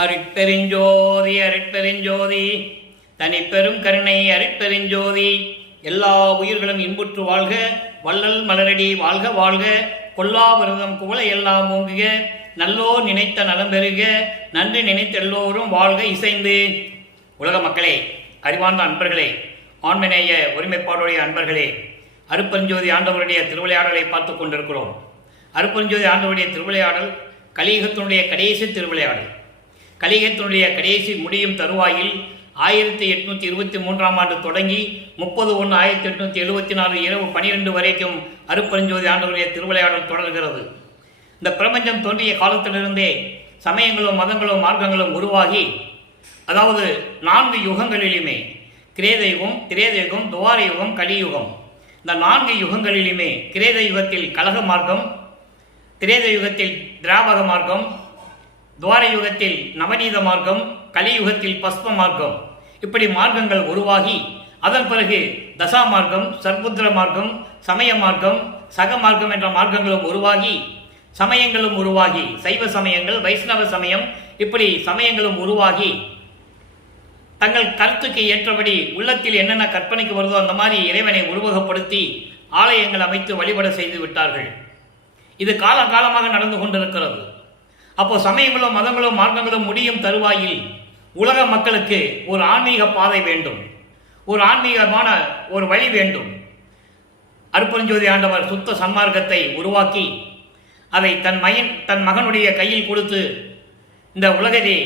அருட்பெருஞ்சோதி அருட்பெருஞ்சோதி தனிப்பெரும் கருணை அருட்பெருஞ்சோதி. எல்லா உயிர்களும் இன்புற்று வாழ்க, வள்ளல் மலரடி வாழ்க வாழ்க, கொல்லா விரதம் குவள எல்லாம் ஓங்குக, நல்லோ நினைத்த நலம் பெறுக, நன்றி நினைத்த எல்லோரும் வாழ்க இசைந்து. உலக மக்களே, அறிவார்ந்த அன்பர்களே, ஆண்மநேய ஒருமைப்பாடுடைய அன்பர்களே, அருட்பெருஞ்சோதி ஆண்டவருடைய திருவிளையாடலை பார்த்து கொண்டிருக்கிறோம். அருட்பெருஞ்சோதி ஆண்டவருடைய திருவிளையாடல் கலியுகத்தினுடைய கடைசி திருவிளையாடல். கலியுகத்தினுடைய கடைசி முடியும் தருவாயில் 1823 ஆண்டு தொடங்கி 30/1/1874 இரவு 12 வரைக்கும் அருட்பெருஞ்சோதி ஆண்டவருடைய திருவிளையாடல் தொடர்கிறது. இந்த பிரபஞ்சம் தோன்றிய காலத்திலிருந்தே சமயங்களும் மதங்களும் மார்க்கங்களும் உருவாகி, அதாவது 4 யுகங்களிலுமே, கிரேத யுகம், திரேத யுகம், துவார யுகம், கலியுகம், இந்த 4 யுகங்களிலுமே கிரேத யுகத்தில் கலக மார்க்கம், திரேத யுகத்தில் திராவக மார்க்கம், துவார யுகத்தில் நவநீத மார்க்கம், கலியுகத்தில் பஸ்ம மார்க்கம், இப்படி மார்க்கங்கள் உருவாகி, அதன் பிறகு தசா மார்க்கம், சர்புத்திர மார்க்கம், சமய மார்க்கம், சக மார்க்கம் என்ற மார்க்கங்களும் உருவாகி, சமயங்களும் உருவாகி, சைவ சமயங்கள், வைஷ்ணவ சமயம், இப்படி சமயங்களும் உருவாகி, தங்கள் கருத்துக்கு ஏற்றபடி உள்ளத்தில் என்னென்ன கற்பனைக்கு வருதோ அந்த மாதிரி இறைவனை உருவகப்படுத்தி ஆலயங்கள் அமைத்து வழிபட செய்து விட்டார்கள். இது காலகாலமாக நடந்து கொண்டிருக்கிறது. அப்போ சமயங்களும் மதங்களும் மார்க்கங்களும் முடியும் தருவாயில் உலக மக்களுக்கு ஒரு ஆன்மீக பாதை வேண்டும், ஒரு ஆன்மீகமான ஒரு வழி வேண்டும். அருட்பெருஞ்சோதி ஆண்டவர் சுத்த சன்மார்க்கத்தை உருவாக்கி அதை தன் மகனுடைய கையில் கொடுத்து இந்த உலகத்தை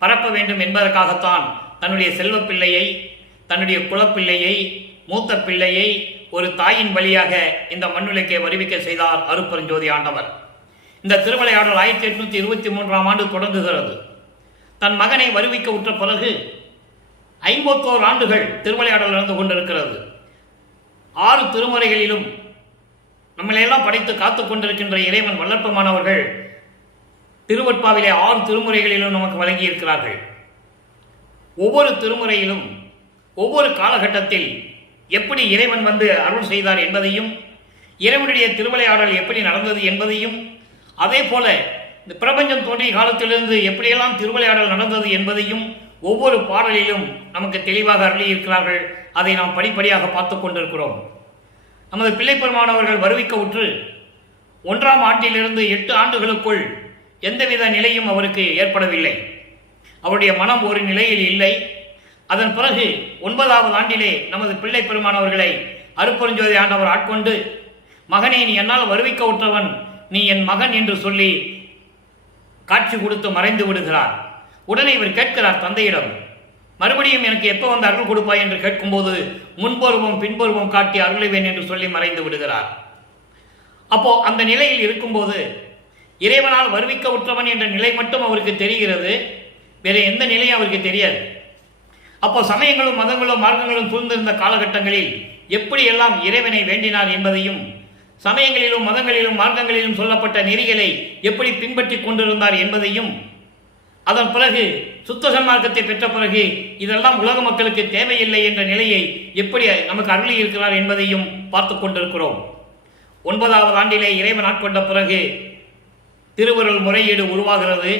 பரப்ப வேண்டும் என்பதற்காகத்தான் தன்னுடைய செல்வ பிள்ளையை, தன்னுடைய குலப்பிள்ளையை, மூத்த பிள்ளையை ஒரு தாயின் வழியாக இந்த மண்ணுலகை வருவிக்க செய்தார் அருட்பெருஞ்சோதி ஆண்டவர். இந்த திருவிளையாடல் 1823 ஆண்டு தொடங்குகிறது. தன் மகனை வருவிக்க உற்ற பிறகு 51 ஆண்டுகள் திருவிளையாடல் நடந்து கொண்டிருக்கிறது. 6 திருமுறைகளிலும் நம்மளையெல்லாம் படைத்து காத்து கொண்டிருக்கின்ற இறைவன் வல்லற்பமானவர்கள் திருவட்பாவிலே 6 திருமுறைகளிலும் நமக்கு வழங்கியிருக்கிறார்கள். ஒவ்வொரு திருமுறையிலும் ஒவ்வொரு காலகட்டத்தில் எப்படி இறைவன் வந்து அருள் செய்தார் என்பதையும், இறைவனுடைய திருவிளையாடல் எப்படி நடந்தது என்பதையும், அதே போல இந்த பிரபஞ்சம் தோன்றிய காலத்திலிருந்து எப்படியெல்லாம் திருவிளையாடல் நடந்தது என்பதையும் ஒவ்வொரு பாடலிலும் நமக்கு தெளிவாக அருளி இருக்கிறார்கள். அதை நாம் படிப்படியாக பார்த்து கொண்டிருக்கிறோம். நமது பிள்ளைப்பெருமானவர்கள் வருவிக்க உற்று 1ஆம் ஆண்டிலிருந்து 8 ஆண்டுகளுக்குள் எந்தவித நிலையும் அவருக்கு ஏற்படவில்லை. அவருடைய மனம் ஒரு நிலையில் இல்லை. அதன் பிறகு 9ஆவது ஆண்டிலே நமது பிள்ளை பெருமானவர்களை அருட்பெருஞ்சோதி ஆண்டவர் ஆட்கொண்டு, மகனே, நீ என்னால் வருவிக்க உற்றவன், நீ என் மகன் என்று சொல்லி காட்சி கொடுத்து மறைந்து விடுகிறார். உடனே இவர் கேட்கிறார் தந்தையிடம், மறுபடியும் எனக்கு எப்போ வந்து அருள் கொடுப்பாய் என்று கேட்கும்போது முன்பருவம் பின்பருவம் காட்டி அருளுவேன் என்று சொல்லி மறைந்து விடுகிறார். அப்போ அந்த நிலையில் இருக்கும்போது இறைவனால் வருவிக்க உற்றவன் என்ற நிலை மட்டும் அவருக்கு தெரிகிறது, வேற எந்த நிலையும் அவருக்கு தெரியாது. அப்போ சமயங்களும் மதங்களும் மார்க்கங்களும் சூழ்ந்திருந்த காலகட்டங்களில் எப்படியெல்லாம் இறைவனை வேண்டினார் என்பதையும், சமயங்களிலும் மதங்களிலும் மார்க்கங்களிலும் சொல்லப்பட்ட நெறிகளை எப்படி பின்பற்றி கொண்டிருந்தார் என்பதையும், அதன் பிறகு சுத்த சன்மார்க்கத்தை பெற்ற பிறகு இதெல்லாம் உலக மக்களுக்கு தேவையில்லை என்ற நிலையை எப்படி நமக்கு அருளி இருக்கிறார் என்பதையும் பார்த்து கொண்டிருக்கிறோம். 9ஆவது ஆண்டிலே இறைவன் ஆட்கொண்ட பிறகு திருவருள் முறையீடு உருவாகிறது.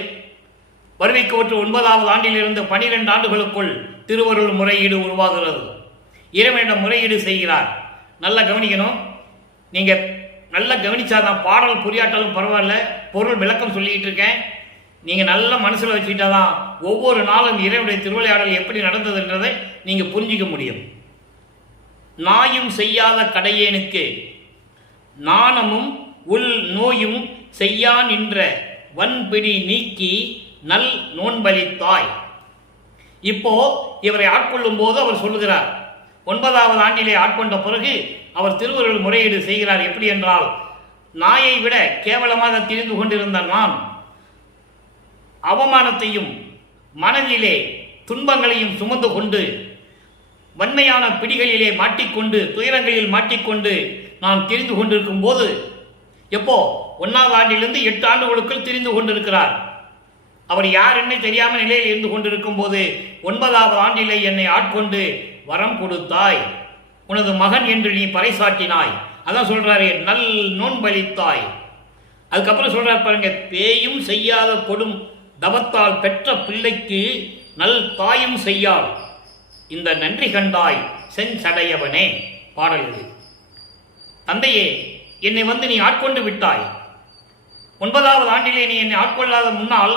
வருவிக்க உற்ற 9ஆவது ஆண்டிலிருந்து 12 ஆண்டுகளுக்குள் திருவருள் முறையீடு உருவாகிறது. இறைவனிடம் முறையீடு செய்கிறார். நல்லா கவனிக்கணும். நீங்கள் நல்லா கவனிச்சாதான், பாடல் புரியாட்டாலும் பரவாயில்ல, பொருள் விளக்கம் சொல்லிக்கிட்டு இருக்கேன், நீங்கள் நல்ல மனசில் வச்சுக்கிட்டா தான் ஒவ்வொரு நாளும் இறைவனுடைய திருவிளையாடல் எப்படி நடந்ததுன்றதை நீங்கள் புரிஞ்சிக்க முடியும். நாயும் செய்யாத கடையேனுக்கு நாணமும் உள் நோயும் செய்யா நின்ற வன்பிடி நீக்கி நல் நோன்பளித்தாய். இப்போ இவரை ஆட்கொள்ளும் போது அவர் சொல்லுகிறார், 9ஆவது ஆண்டிலே ஆட்கொண்ட பிறகு அவர் திருவருள் முறையீடு செய்கிறார். எப்படி என்றால், நாயை விட கேவலமாக திரிந்து கொண்டிருந்த நான் அவமானத்தையும் மனதிலே துன்பங்களையும் சுமந்து கொண்டு வன்மையான பிடிகளிலே மாட்டிக்கொண்டு துயரங்களில் மாட்டிக்கொண்டு நான் திரிந்து கொண்டிருக்கும் போது, எப்போ 1ஆவது ஆண்டிலிருந்து 8 ஆண்டுகளுக்குள் திரிந்து கொண்டிருக்கிறார். அவர் யார் என்ன தெரியாமல் நிலையில் இருந்து கொண்டிருக்கும் போது 9ஆவது ஆண்டிலே என்னை ஆட்கொண்டு வரம் கொடுத்தாய், உனது மகன் என்று நீ பறைசாட்டினாய். அதான் சொல்றாரு, நல் நோன்பளித்தாய். அதுக்கப்புறம் சொல்றாரு பாருங்க, பேயும் செய்யாத கொடும் தவத்தால் பெற்ற பிள்ளைக்கு நல் தாயும் செய்யாள், இந்த நன்றி கண்டாய் செஞ்சடையவனே. பாடல் இது. தந்தையே, என்னை வந்து நீ ஆட்கொண்டு விட்டாய். 9வது ஆண்டிலே நீ என்னை ஆட்கொள்ளாத முன்னால்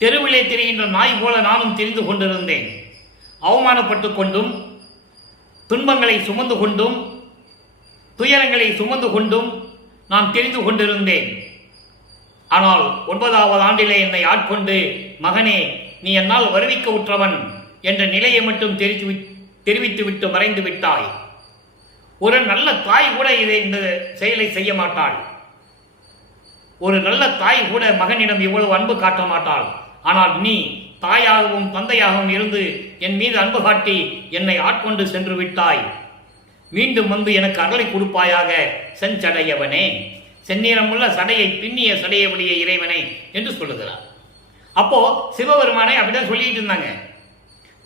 தெருவிலே திரிகின்ற நாய் போல நானும் தெரிந்து கொண்டிருந்தேன். அவமானப்பட்டு கொண்டும் துன்பங்களை சுமந்து கொண்டும் துயரங்களை சுமந்து கொண்டும் நான் தெரிந்து கொண்டிருந்தேன். ஆனால் 9வது ஆண்டிலே என்னை ஆட்கொண்டு, மகனே, நீ என்னால் வருவிக்க உற்றவன் என்ற நிலையை மட்டும் தெரிவித்துவிட்டு மறைந்து விட்டாய். ஒரு நல்ல தாய் கூட இந்த செயலை செய்ய மாட்டாள். ஒரு நல்ல தாய் கூட மகனிடம் இவ்வளவு அன்பு காட்ட மாட்டாள். ஆனால் நீ தாயாகவும் தந்தையாகவும் இருந்து என் மீது அன்பு காட்டி என்னை ஆட்கொண்டு சென்று விட்டாய். மீண்டும் வந்து எனக்கு அருளை கொடுப்பாயாக செஞ்சடையவனே, செந்நிறமுள்ள சடையை பின்னிய சடையபடிய இறைவனே என்று சொல்லுகிறார். அப்போ சிவபெருமானை அப்படிதான் சொல்லிட்டு இருந்தாங்க.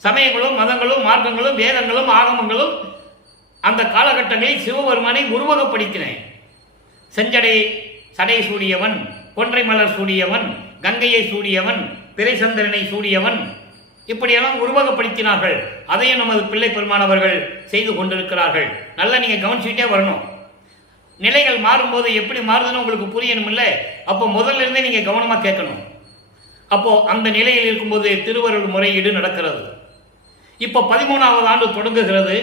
சமயங்களும் மதங்களும் மார்க்கங்களும் வேதங்களும் ஆகமங்களும் அந்த காலகட்டங்களில் சிவபெருமானை உருவகப்படுத்தினேன். செஞ்சடை சடை சூடியவன், கொன்றை மலர் சூடியவன், கங்கையை சூடியவன், பிறைசந்திரனை சூடியவன், இப்படியெல்லாம் உருவகப்படுத்தினார்கள். அதையும் நமது பிள்ளை பெருமானவர்கள் செய்து கொண்டிருக்கிறார்கள். நல்லா நீங்க கவனிச்சுட்டே வரணும். நிலைகள் மாறும்போது எப்படி மாறுதுன்னு உங்களுக்கு புரியணும் இல்லை? அப்போ முதல்ல இருந்தே நீங்க கவனமா கேட்கணும். அப்போ அந்த நிலையில் இருக்கும்போது திருவருள் முறையீடு நடக்கிறது. இப்போ 13வது ஆண்டு தொடங்குகிறது.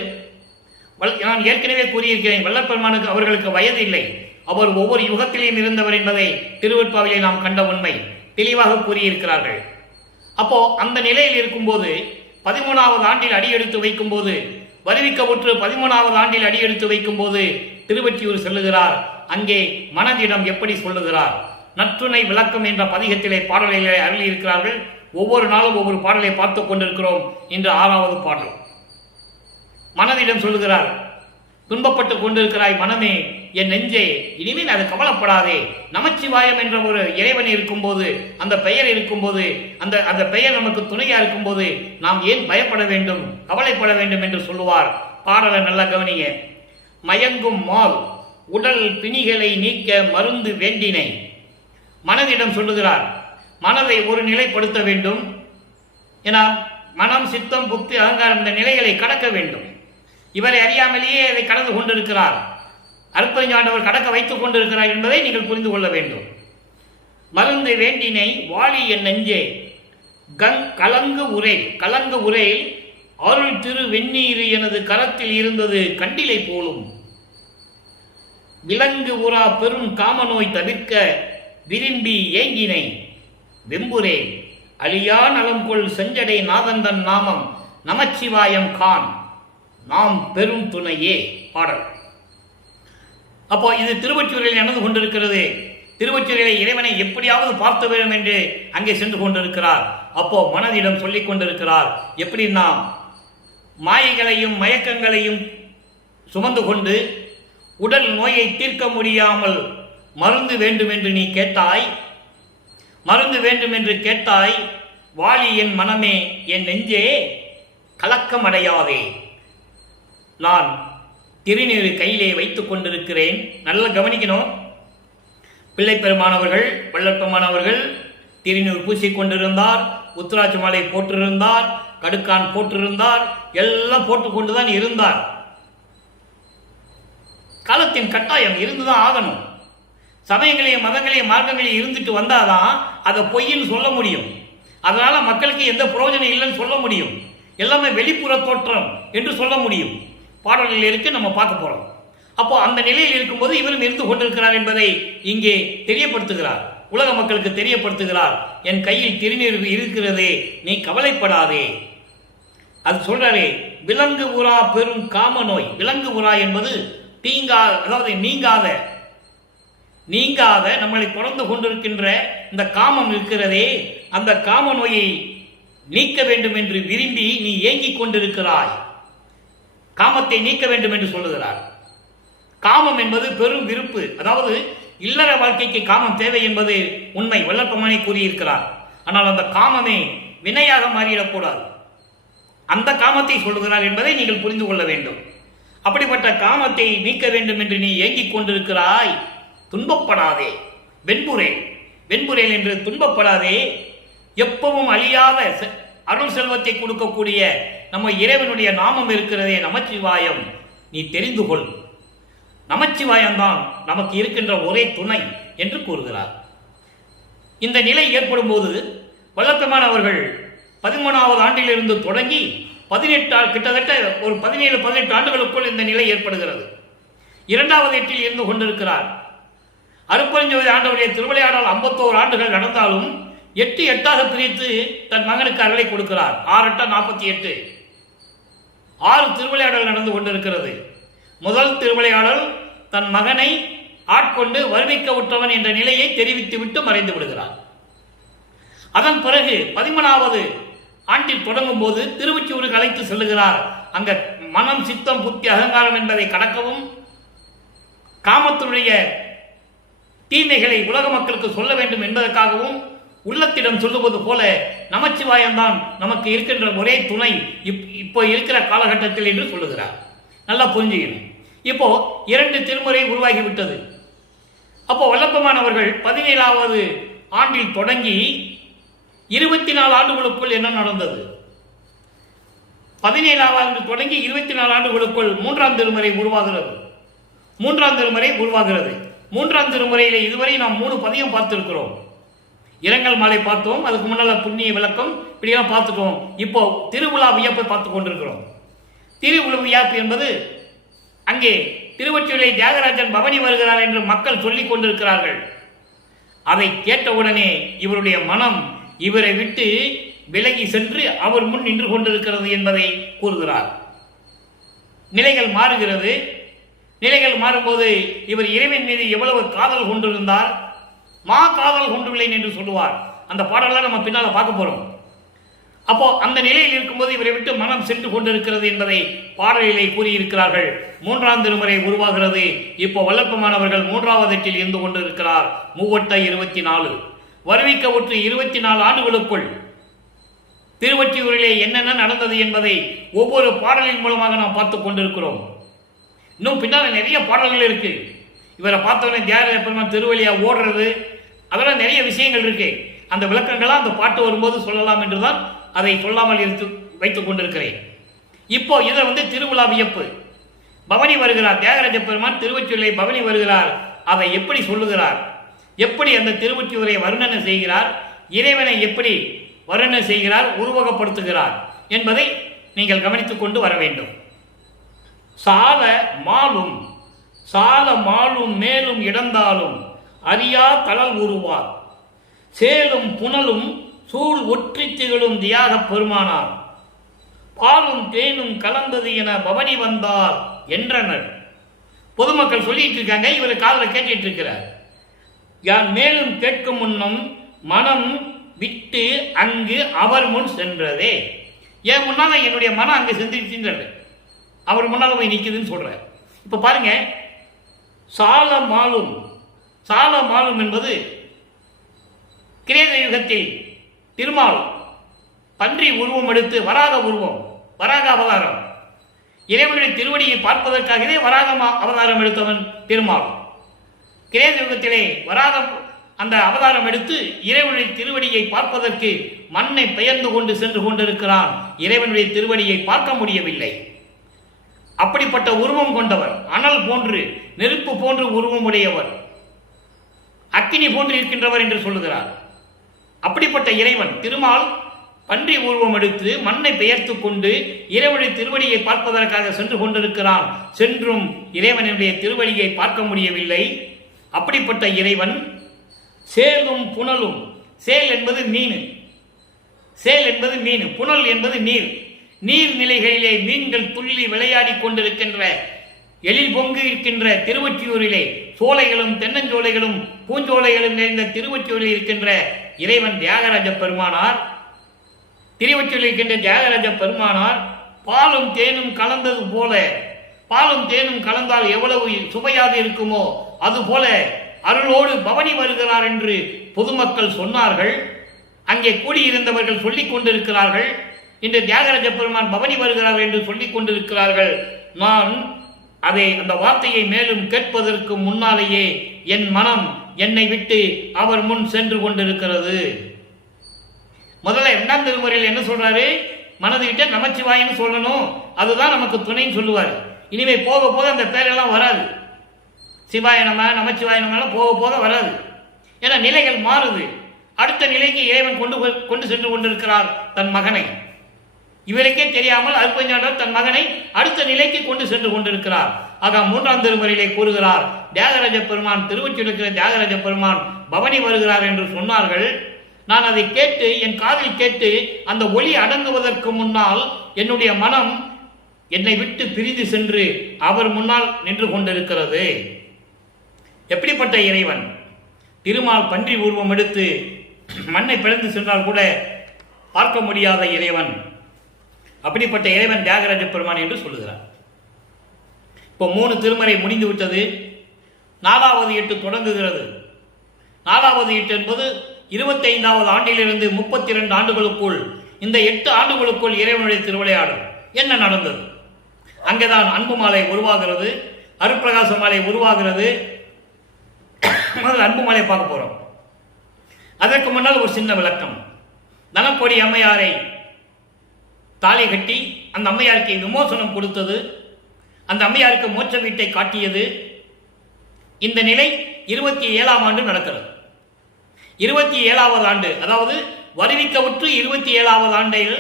நான் ஏற்கனவே கூறியிருக்கிறேன், வல்லற்பெருமானுக்கு அவர்களுக்கு வயது இல்லை. அவர் ஒவ்வொரு யுகத்திலேயும் இருந்தவர் என்பதை திருவெட்பாவிலே நாம் கண்ட உண்மை தெளிவாக கூறியிருக்கிறார்கள். அப்போ அந்த நிலையில் இருக்கும்போது 13வது ஆண்டில் அடியெடுத்து வைக்கும் போது, வருவிக்கவுற்று 13வது ஆண்டில் அடியெடுத்து வைக்கும் போது திருவொற்றியூர் செல்லுகிறார். அங்கே மனதிடம் எப்படி சொல்லுகிறார்? நற்றுணை விளக்கம் என்ற பதிகத்திலே பாடல்களை அருளி இருக்கிறார்கள். ஒவ்வொரு நாளும் ஒவ்வொரு பாடலை பார்த்து கொண்டிருக்கிறோம். இன்று 6வது பாடல். மனதிடம் சொல்லுகிறார், துன்பப்பட்டு கொண்டிருக்கிறாய் மனமே, என் நெஞ்சே, இனிமேல் அது கவலைப்படாதே. நமச்சிவாயம் என்ற ஒரு இறைவன் இருக்கும்போது, அந்த பெயர் இருக்கும்போது, அந்த பெயர் நமக்கு துணையா இருக்கும்போது நாம் ஏன் பயப்பட வேண்டும், கவலைப்பட வேண்டும் என்று சொல்லுவார். பாடலை நல்லா கவனிங்க. மயங்கும் மால் உடல் பிணிகளை நீக்க மருந்து வேண்டினை. மனதிடம் சொல்லுகிறார், மனதை ஒரு நிலைப்படுத்த வேண்டும். ஏன்னா மனம், சித்தம், புத்தி, அகங்காரம் இந்த நிலைகளை கடக்க வேண்டும். இவரை அறியாமலேயே அதை கடந்து கொண்டிருக்கிறார். அருட்பெருஞ்சாண்டவர் கடக்க வைத்துக் கொண்டிருக்கிறார் என்பதை நீங்கள் புரிந்து கொள்ள வேண்டும். மருந்து வேண்டினை வாழி என் நெஞ்சே, கலங்கு உரையில் அருள் திரு வெந்நீர் எனது கரத்தில் இருந்தது கண்டிலை போலும். விலங்கு உரா பெரும் காமநோய் தவிர்க்க விரும்பி ஏங்கினை வெம்புரே, அழியா நலம் கொள் செஞ்சடை நாதந்தன் நாமம் நமச்சிவாயம் கான் நாம் பெரும் துணையே. பாடல். அப்போ இது திருவொற்றியூரில் நடந்து கொண்டிருக்கிறது. திருவொற்றியூரில் இறைவனை எப்படியாவது பார்த்து வேண்டும் என்று அங்கே சென்று கொண்டிருக்கிறார். அப்போ மனதிடம் சொல்லிக் கொண்டிருக்கிறார். எப்படின்னா, மாயைகளையும் மயக்கங்களையும் சுமந்து கொண்டு உடல் நோயை தீர்க்க முடியாமல் மருந்து வேண்டும் என்று நீ கேட்டாய். மருந்து வேண்டும் என்று கேட்டாய். வாழி என் மனமே, என் நெஞ்சே, கலக்கம் அடையாதே. நான் திருநீறு கையிலே வைத்துக் கொண்டிருக்கிறேன். நல்லா கவனிக்கணும். பிள்ளை பெருமானவர்கள், வல்லற்பெருமானவர்கள் திருநீர் பூசிக்கொண்டிருந்தார். உத்திராட்ச மாலை போட்டிருந்தார். கடுக்கான் போட்டிருந்தார். எல்லாம் போட்டுக்கொண்டுதான் இருந்தார். காலத்தின் கட்டாயம் இருந்துதான் ஆகணும். சமயங்களையும் மதங்களையும் மார்க்கங்களையும் இருந்துட்டு வந்தாதான் அதை பொய்ன்னு சொல்ல முடியும். அதனால மக்களுக்கு எந்த பிரயோஜனம் இல்லைன்னு சொல்ல முடியும். எல்லாமே வெளிப்புற தோற்றம் என்று சொல்ல முடியும். பாடல்கள் இருக்கு, நம்ம பார்க்க போறோம். அப்போ அந்த நிலையில் இருக்கும்போது இவரும் இருந்து கொண்டிருக்கிறார் என்பதை இங்கே தெரியப்படுத்துகிறார். உலக மக்களுக்கு தெரியப்படுத்துகிறார். என் கையில் திருநீர் இருக்கிறதே, நீ கவலைப்படாதே. அது சொல்றாரே, விலங்கு உரா பெரும் காம நோய். விலங்கு உரா என்பது அதாவது நீங்காத நம்மளை தொடர்ந்து கொண்டிருக்கின்ற இந்த காமம் இருக்கிறதே, அந்த காம நோயை நீக்க வேண்டும் என்று விரும்பி நீ ஏங்கிக் கொண்டிருக்கிறாய். காமத்தை நீக்க வேண்டும் என்று சொல்லுகிறார். காமம் என்பது பெரும் விருப்பு. அதாவது இல்லற வாழ்க்கைக்கு காமம் தேவை என்பது உண்மை. வல்லற்பெருமானே கூறியிருக்கிறார். ஆனால் அந்த காமமே வினையாக மாறிடக்கூடாது. அந்த காமத்தை சொல்லுகிறார் என்பதை நீங்கள் புரிந்து கொள்ள வேண்டும். அப்படிப்பட்ட காமத்தை நீக்க வேண்டும் என்று நீ ஏங்கிக் கொண்டிருக்கிறாய். துன்பப்படாதே. வெண்புரே, வெண்புரையில் என்று துன்பப்படாதே. எப்பவும் அழியாத அருள் செல்வத்தை கொடுக்கக்கூடிய நம்ம இறைவனுடைய நாமம் இருக்கிறதே நமச்சிவாயம், நீ தெரிந்து கொள். நமச்சிவாயம்தான் நமக்கு இருக்கின்ற ஒரே துணை என்று கூறுகிறார். இந்த நிலை ஏற்படும் போது வல்லபெருமான் அவர்கள் 13வது ஆண்டிலிருந்து தொடங்கி 18 கிட்டத்தட்ட ஒரு 17-18 ஆண்டுகளுக்குள் இந்த நிலை ஏற்படுகிறது. 2வது எட்டில் இருந்து கொண்டிருக்கிறார். அருட்பெருஞ்சோதி ஆண்டவருடைய திருவிளையாடல் 51 ஆண்டுகள் நடந்தாலும் 8 பிரித்து தன் மகனுக்கு அருளை கொடுக்கிறார். 6 48 6 திருவிளையாடல் நடந்து கொண்டிருக்கிறது. முதல் திருவிளையாடல் தன் மகனை ஆட்கொண்டு வருவிக்க உற்றவன் என்ற நிலையை தெரிவித்துவிட்டு மறைந்து விடுகிறார். அதன் பிறகு 13வது ஆண்டில் தொடங்கும் போது திருவொற்றியூருக்கு அழைத்து செல்லுகிறார். அங்க மனம், சித்தம், புத்தி, அகங்காரம் என்பதை கடக்கவும், காமத்தினுடைய தீமைகளை உலக மக்களுக்கு சொல்ல வேண்டும் என்பதற்காகவும் உள்ளத்திடம் சொல்லுவது போல நமச்சிவாயம்தான் நமக்கு இருக்கின்ற ஒரே துணை இப்போ இருக்கிற காலகட்டத்தில் என்று சொல்லுகிறார். நல்லா புரிஞ்சுக்கணும். இப்போ 2 திருமுறை உருவாகிவிட்டது. அப்போ வல்லபெருமான் அவர்கள் 17வது ஆண்டில் தொடங்கி 24 ஆண்டுகளுக்குள் என்ன நடந்தது? 17வது ஆண்டு தொடங்கி 24 ஆண்டுகளுக்குள் 3ஆம் திருமுறை உருவாகிறது. 3ஆம் திருமுறை உருவாகிறது. 3ஆம் திருமுறையில இதுவரை நாம் 3 பதியம் பார்த்திருக்கிறோம். இரங்கல் மாலை பார்த்தோம், அதுக்கு முன்னால புண்ணிய விளக்கம், இப்படியெல்லாம் பார்த்துட்டோம். இப்போ திருவிழா வியப்பை பார்த்து கொண்டிருக்கிறோம். திருவிழா வியப்பு என்பது அங்கே திருவொற்றியூரை தியாகராஜன் பவனி வருகிறார் என்று மக்கள் சொல்லிக் கொண்டிருக்கிறார்கள். அதை கேட்டவுடனே இவருடைய மனம் இவரை விட்டு விலகி சென்று அவர் முன் நின்று கொண்டிருக்கிறது என்பதை கூறுகிறார். நிலைகள் மாறுகிறது. நிலைகள் மாறும்போது இவர் இறைவன் மீது எவ்வளவு காதல் கொண்டிருந்தார், மா காதல் கொண்டுள்ளேன் என்று சொல்லுவார். அந்த பாடலாம் நம்ம பின்னால பார்க்க போறோம். அப்போ அந்த நிலையில் இருக்கும்போது இவரை விட்டு மனம் சென்று கொண்டிருக்கிறது என்பதை பாடலிலே கூறியிருக்கிறார்கள். 3ஆம் திருமுறை உருவாகிறது. இப்போ வல்லபெருமான் அவர்கள் 3வது எட்டில் இருந்து கொண்டிருக்கிறார். 3 வருவிக்க உற்று 24 ஆண்டுகளுக்குள் திருவொற்றியூரிலே என்னென்ன நடந்தது என்பதை ஒவ்வொரு பாடலின் மூலமாக நாம் பார்த்து கொண்டிருக்கிறோம். இன்னும் பின்னால் நிறைய பாடல்கள் இருக்கு. இவரை பார்த்தவொடனே தியாகராஜ பெருமான் திருவழியா ஓடுறது, அதெல்லாம் நிறைய விஷயங்கள் இருக்கு. அந்த விளக்கங்களாக அந்த பாட்டு வரும்போது சொல்லலாம் என்றுதான் அதை சொல்லாமல் இருந்து வைத்துக் கொண்டிருக்கிறேன். இப்போ இதை திருவிழா வியப்பு. பவனி வருகிறார் தியாகராஜ பெருமான், திருவொற்றியூரை பவனி வருகிறார். அதை எப்படி சொல்லுகிறார், எப்படி அந்த திருவொற்றியூரை வர்ணனை செய்கிறார், இறைவனை எப்படி வர்ணனை செய்கிறார், உருவகப்படுத்துகிறார் என்பதை நீங்கள் கவனித்துக் கொண்டு வர வேண்டும். சால மாலும் மேலும் இடந்தாலும் அறியா தளல் உருவார், சேலும் புனலும் சூழ் ஒற்றி திகழும் தியாக பெருமானார், பாலும் தேனும் கலந்தது என பவனி வந்தார் என்றனர். பொதுமக்கள் சொல்லிட்டு இருக்காங்க, இவர் காதல கேட்டுட்டு இருக்கிறார். யான் மேலும் கேட்கும் முன்னும் மனம் விட்டு அங்கு அவர் முன் சென்றதே. ஏன் முன்னால என்னுடைய மனம் அங்கு சென்றுகின்றது, அவர் முன்னால போய் நிற்குதுன்னு சொல்ற. இப்ப பாருங்க, சால மாலும் என்பது கிரேத யுகத்தில் திருமால் பன்றி உருவம் எடுத்து வராக அவதாரம், இறைவனுடைய திருவடியை பார்ப்பதற்காகவே வராக அவதாரம் எடுத்தவன் திருமால். கிரேத யுகத்திலே வராக அந்த அவதாரம் எடுத்து இறைவனுடைய திருவடியை பார்ப்பதற்கு மண்ணை பெயர்ந்து கொண்டு சென்று கொண்டிருக்கிறான். இறைவனுடைய திருவடியை பார்க்க முடியவில்லை. அப்படிப்பட்ட உருவம் கொண்டவர், அனல் போன்று நெருப்பு போன்று உருவம் உடையவர், அக்கினி போன்று இருக்கின்றவர் என்று சொல்லுகிறார். அப்படிப்பட்ட இறைவன் திருமால் பன்றி உருவம் எடுத்து மண்ணை பெயர்த்து கொண்டு இறைவனுடைய திருவடியை பார்ப்பதற்காக சென்று கொண்டிருக்கிறான். சென்றும் இறைவனுடைய திருவடியை பார்க்க முடியவில்லை. அப்படிப்பட்ட இறைவன் சேலும் புனலும், சேல் என்பது மீன், புனல் என்பது நீர். நீர்நிலைகளிலே மீன்கள் துள்ளி விளையாடி கொண்டிருக்கின்ற எழில் பொங்கு இருக்கின்ற திருவொற்றியூரிலே சோலைகளும் தென்னஞ்சோலைகளும் பூஞ்சோலைகளும் நிறைந்த திருவொற்றியூரில் இருக்கின்ற இறைவன் தியாகராஜ பெருமானார். திருவொற்றியூரில் இருக்கின்ற தியாகராஜ பெருமானார் பாலும் தேனும் கலந்தது போல, பாலும் தேனும் கலந்தால் எவ்வளவு சுவையாக இருக்குமோ அதுபோல அருளோடு பவனி வருகிறார் என்று பொதுமக்கள் சொன்னார்கள். அங்கே கூடியிருந்தவர்கள் சொல்லிக் கொண்டிருக்கிறார்கள். இன்று தியாகராஜ பெருமான் பவனி வருகிறார் என்று சொல்லிக் கொண்டிருக்கிறார்கள். நான் அந்த வார்த்தையை மேலும் கேட்பதற்கு முன்னாலேயே என் மனம் என்னை விட்டு அவர் முன் சென்று கொண்டிருக்கிறது. முதல்ல 2ஆம் திருமுறையில் என்ன சொல்றாரு? மனதுகிட்ட நமச்சிவாயன்னு சொல்லணும், அதுதான் நமக்கு துணைன்னு சொல்லுவார். இனிமே போக போக அந்த பேரெல்லாம் வராது. சிவாய நமச்சிவாய நம போக போக வராது. ஏன்னா நிலைகள் மாறுது. அடுத்த நிலைக்கு இறைவன் கொண்டு சென்று கொண்டிருக்கிறார் தன் மகனை. இவருக்கே தெரியாமல் அருட்பெருஞ்சாண்டவர் தன் மகனை அடுத்த நிலைக்கு கொண்டு சென்று கொண்டிருக்கிறார். ஆக 3ஆம் திருமுறையிலே கூறுகிறார், தியாகராஜ பெருமான் திருவொற்றியிருக்கிற தியாகராஜ பெருமான் பவனி வருகிறார் என்று சொன்னார்கள். நான் அதை கேட்டு, என் காதில் கேட்டு, அந்த ஒளி அடங்குவதற்கு முன்னால் என்னுடைய மனம் என்னை விட்டு பிரிந்து சென்று அவர் முன்னால் நின்று கொண்டிருக்கிறது. எப்படிப்பட்ட இறைவன்! திருமால் பன்றி உருவம் எடுத்து மண்ணை பிளந்து சென்றால் கூட பார்க்க முடியாத இறைவன். அப்படிப்பட்ட இறைவன் தியாகராஜ பெருமான் என்று சொல்லுகிறார். இப்போ 3 திருமறை முடிந்து விட்டது. 4வது 8 தொடங்குகிறது. 4வது 8 என்பது 25வது ஆண்டிலிருந்து 32 ஆண்டுகளுக்குள், இந்த 8 ஆண்டுகளுக்குள் இறைவனுடைய திருவிளையாடல் என்ன நடந்தது? அங்கேதான் அன்பு மாலை உருவாகிறது, அருட்பிரகாச மாலை உருவாகிறது. முதல் அன்பு மாலை பார்க்க போறோம். அதற்கு முன்னால் ஒரு சின்ன விளக்கம். தனக்கொடி அம்மையாரை தாலி கட்டி அந்த அம்மையாருக்கு விமோசனம் கொடுத்தது, அந்த அம்மையாருக்கு மோட்ச வீட்டை காட்டியது. இந்த நிலை 27ஆம் ஆண்டு நடக்கிறது. 27வது ஆண்டு, அதாவது வருவிக்கவுற்று 27வது ஆண்டில்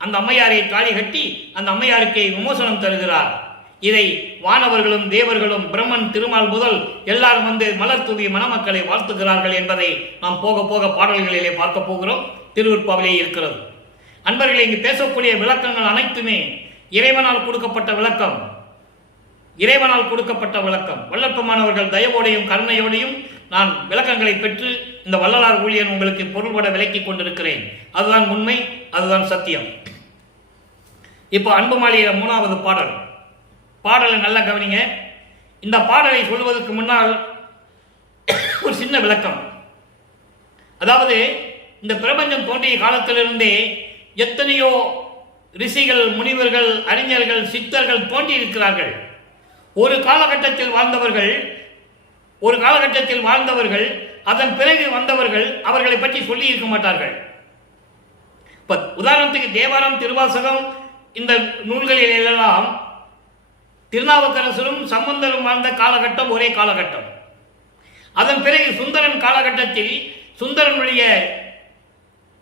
அந்த அம்மையாரை தாலி கட்டி அந்த அம்மையாருக்கு விமோசனம் தருகிறார். இதை வானவர்களும் தேவர்களும் பிரம்மன் திருமால் முதல் எல்லாரும் வந்து மலர் தூவி மணமக்களை வாழ்த்துகிறார்கள் என்பதை நாம் போக போக பாடல்களிலே பார்க்க போகிறோம். திருவிற்பாவிலே இருக்கிறது. அன்பர்களே, இங்கு பேசக்கூடிய விளக்கங்கள் அனைத்துமே இறைவனால் கொடுக்கப்பட்ட விளக்கம். இறைவனால் கொடுக்கப்பட்ட விளக்கம். வல்லற்பமானவர்கள் தயவோடையும் கருணையோடையும் நான் விளக்கங்களை பெற்று இந்த வள்ளலார் ஊழியன் உங்களுக்கு பொருள்பட விளக்கி கொண்டிருக்கிறேன். அதுதான் உண்மை, அதுதான் சத்தியம். இப்போ அன்பு மாலையில 3வது பாடல். பாடலை நல்லா கவனிங்க. இந்த பாடலை சொல்வதற்கு முன்னால் ஒரு சின்ன விளக்கம். அதாவது இந்த பிரபஞ்சம் தோன்றிய காலத்திலிருந்தே எத்தனையோ ரிஷிகள், முனிவர்கள், அறிஞர்கள், சித்தர்கள் தோன்றி இருக்கிறார்கள். ஒரு காலகட்டத்தில் வாழ்ந்தவர்கள் அதன் பிறகு வந்தவர்கள் அவர்களை பற்றி சொல்லி இருக்க மாட்டார்கள். உதாரணத்துக்கு தேவாரம், திருவாசகம், இந்த நூல்களில் எல்லாம் திருநாவுக்கரசரும் சம்பந்தரும் வாழ்ந்த காலகட்டம் ஒரே காலகட்டம். அதன் பிறகு சுந்தரன் காலகட்டத்தில்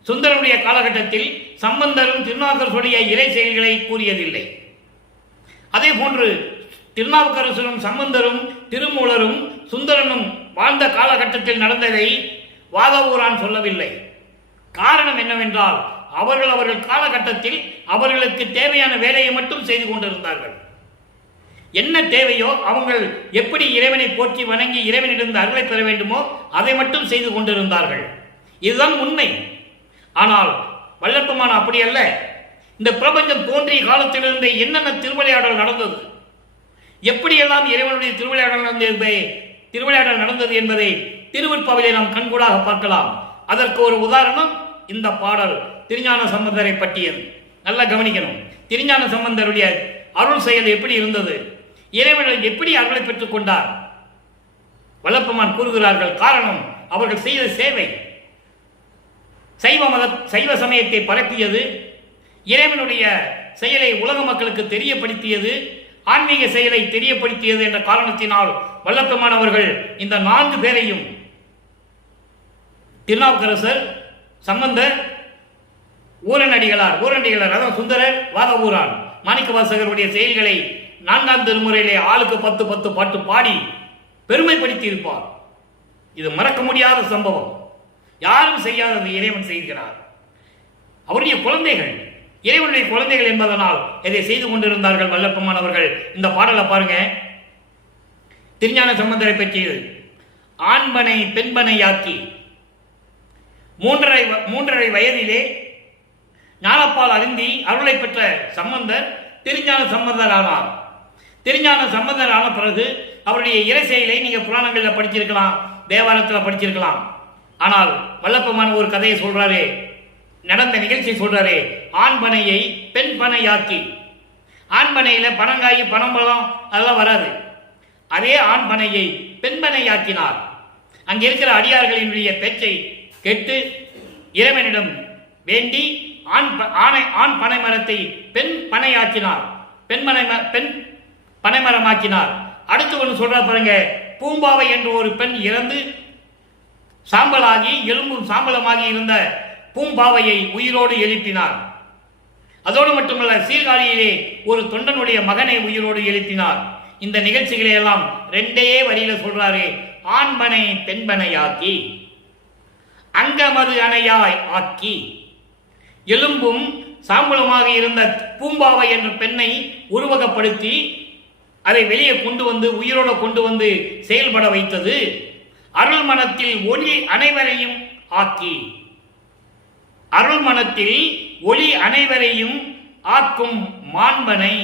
சுந்தரனுடைய காலகட்டத்தில் சம்பந்தரும் திருநாவுக்கரசுடைய இறை செயல்களை கூறியதில்லை. அதே போன்று திருநாவுக்கரசரும் சம்பந்தரும் திருமூலரும் சுந்தரனும் வாழ்ந்த காலகட்டத்தில் நடந்ததை வாதவூரான் சொல்லவில்லை. காரணம் என்னவென்றால் அவர்கள் காலகட்டத்தில் அவர்களுக்கு தேவையான வேலையை மட்டும் செய்து கொண்டிருந்தார்கள். என்ன தேவையோ அவங்கள் எப்படி இறைவனை போற்றி வணங்கி இறைவனிடம் அருளை பெற வேண்டுமோ அதை மட்டும் செய்து கொண்டிருந்தார்கள். இதுதான் உண்மை. ஆனால் வல்லற்பமான அப்படி அல்ல. இந்த பிரபஞ்சம் தோன்றிய காலத்திலிருந்து என்னென்ன திருவிளையாடல் நடந்தது, எப்படியெல்லாம் இறைவனுடைய திருவிளையாடல் நடந்தது என்பதை திருவிற்பாவிலே நாம் கண்கூடாக பார்க்கலாம். அதற்கு ஒரு உதாரணம் இந்த பாடல் திருஞான சம்பந்தரை பற்றியது. நல்லா கவனிக்கணும். திருஞான சம்பந்தருடைய அருள் செயல் எப்படி இருந்தது, இறைவனிடம் எப்படி அருளை பெற்றுக் கொண்டார். வல்லப்பமான் கூறுகிறார்கள், காரணம் அவர்கள் செய்த சேவை. சைவ சமயத்தை பரப்பியது, இறைவனுடைய செயலை உலக மக்களுக்கு தெரியப்படுத்தியது, ஆன்மீக செயலை தெரியப்படுத்தியது என்ற காரணத்தினால் வல்லப்பமானவர்கள் இந்த 4 பேரையும், திருநாவுக்கரசர், சம்பந்தர், ஊரனடிகளார், அதாவது சுந்தரர், வாதவூரான், மாணிக்கவாசகருடைய செயல்களை 4ஆம் திருமுறையிலே ஆளுக்கு 10 பாட்டு பாடி பெருமைப்படுத்தி இருப்பார். இது மறக்க முடியாத சம்பவம். யாரும் செய்யாதது இறைவன் செய்கிறார். அவருடைய குழந்தைகள், இறைவனுடைய குழந்தைகள் என்பதனால் இதை செய்து கொண்டிருந்தார்கள் வல்லப்பமானவர்கள். இந்த பாடலை பாருங்க. திருஞான சம்பந்தரை பற்றியது. ஆண்பனை பெண்பனையாக்கி 3.5 வயதிலே ஞானப்பால் அருந்தி அருளை பெற்ற சம்பந்தர் திருஞான சம்பந்தர் ஆனார். திருஞான சம்பந்தர் ஆன பிறகு அவருடைய இறை செயலை நீங்க புராணங்களில் படிச்சிருக்கலாம், தேவாரத்தில் படிச்சிருக்கலாம். ஆனால் வல்லப்பமான ஒரு கதையை சொல்றாரு, நடந்த நிகழ்ச்சி சொல்றாரு. ஆண்பனையை பெண் பனையாக்கி. ஆண்பனையில பனங்காய், பனம்பழம் அதெல்லாம் வராது. அதே ஆண்பனையை பெண்பனையாக்கினார். அங்கே இருக்கிற அடியார்களினுடைய பேச்சை கேட்டு இறைவனிடம் வேண்டி ஆண் பனைமரத்தை பெண் பனையாக்கினார், பெண் பனைமரமாக்கினார். அடுத்து ஒன்று சொல்ற பாருங்க, பூம்பாவை என்று ஒரு பெண் இறந்து சாம்பலாகி எலும்பும் சாம்பலமாகி இருந்த பூம்பாவையை உயிரோடு எழுப்பினார். அதோடு மட்டுமல்ல, சீர்காழியிலே ஒரு தொண்டனுடைய மகனை உயிரோடு எழுப்பினார். இந்த நிகழ்ச்சிகளை எல்லாம் ரெண்டே வரியில சொல்றாரு, ஆண்பனை பெண்பனையாக்கி அங்கமது அணையாய் ஆக்கி, எலும்பும் சாம்பலமாக இருந்த பூம்பாவை என்ற பெண்ணை உருவகப்படுத்தி அதை வெளியே கொண்டு வந்து உயிரோடு கொண்டு வந்து செயல்பட வைத்தது. அருள் மனத்தில் ஒளி அனைவரையும் ஆக்கி, அருள் மனத்தில் ஒளி அனைவரையும் ஆக்கும் மாண்பனை.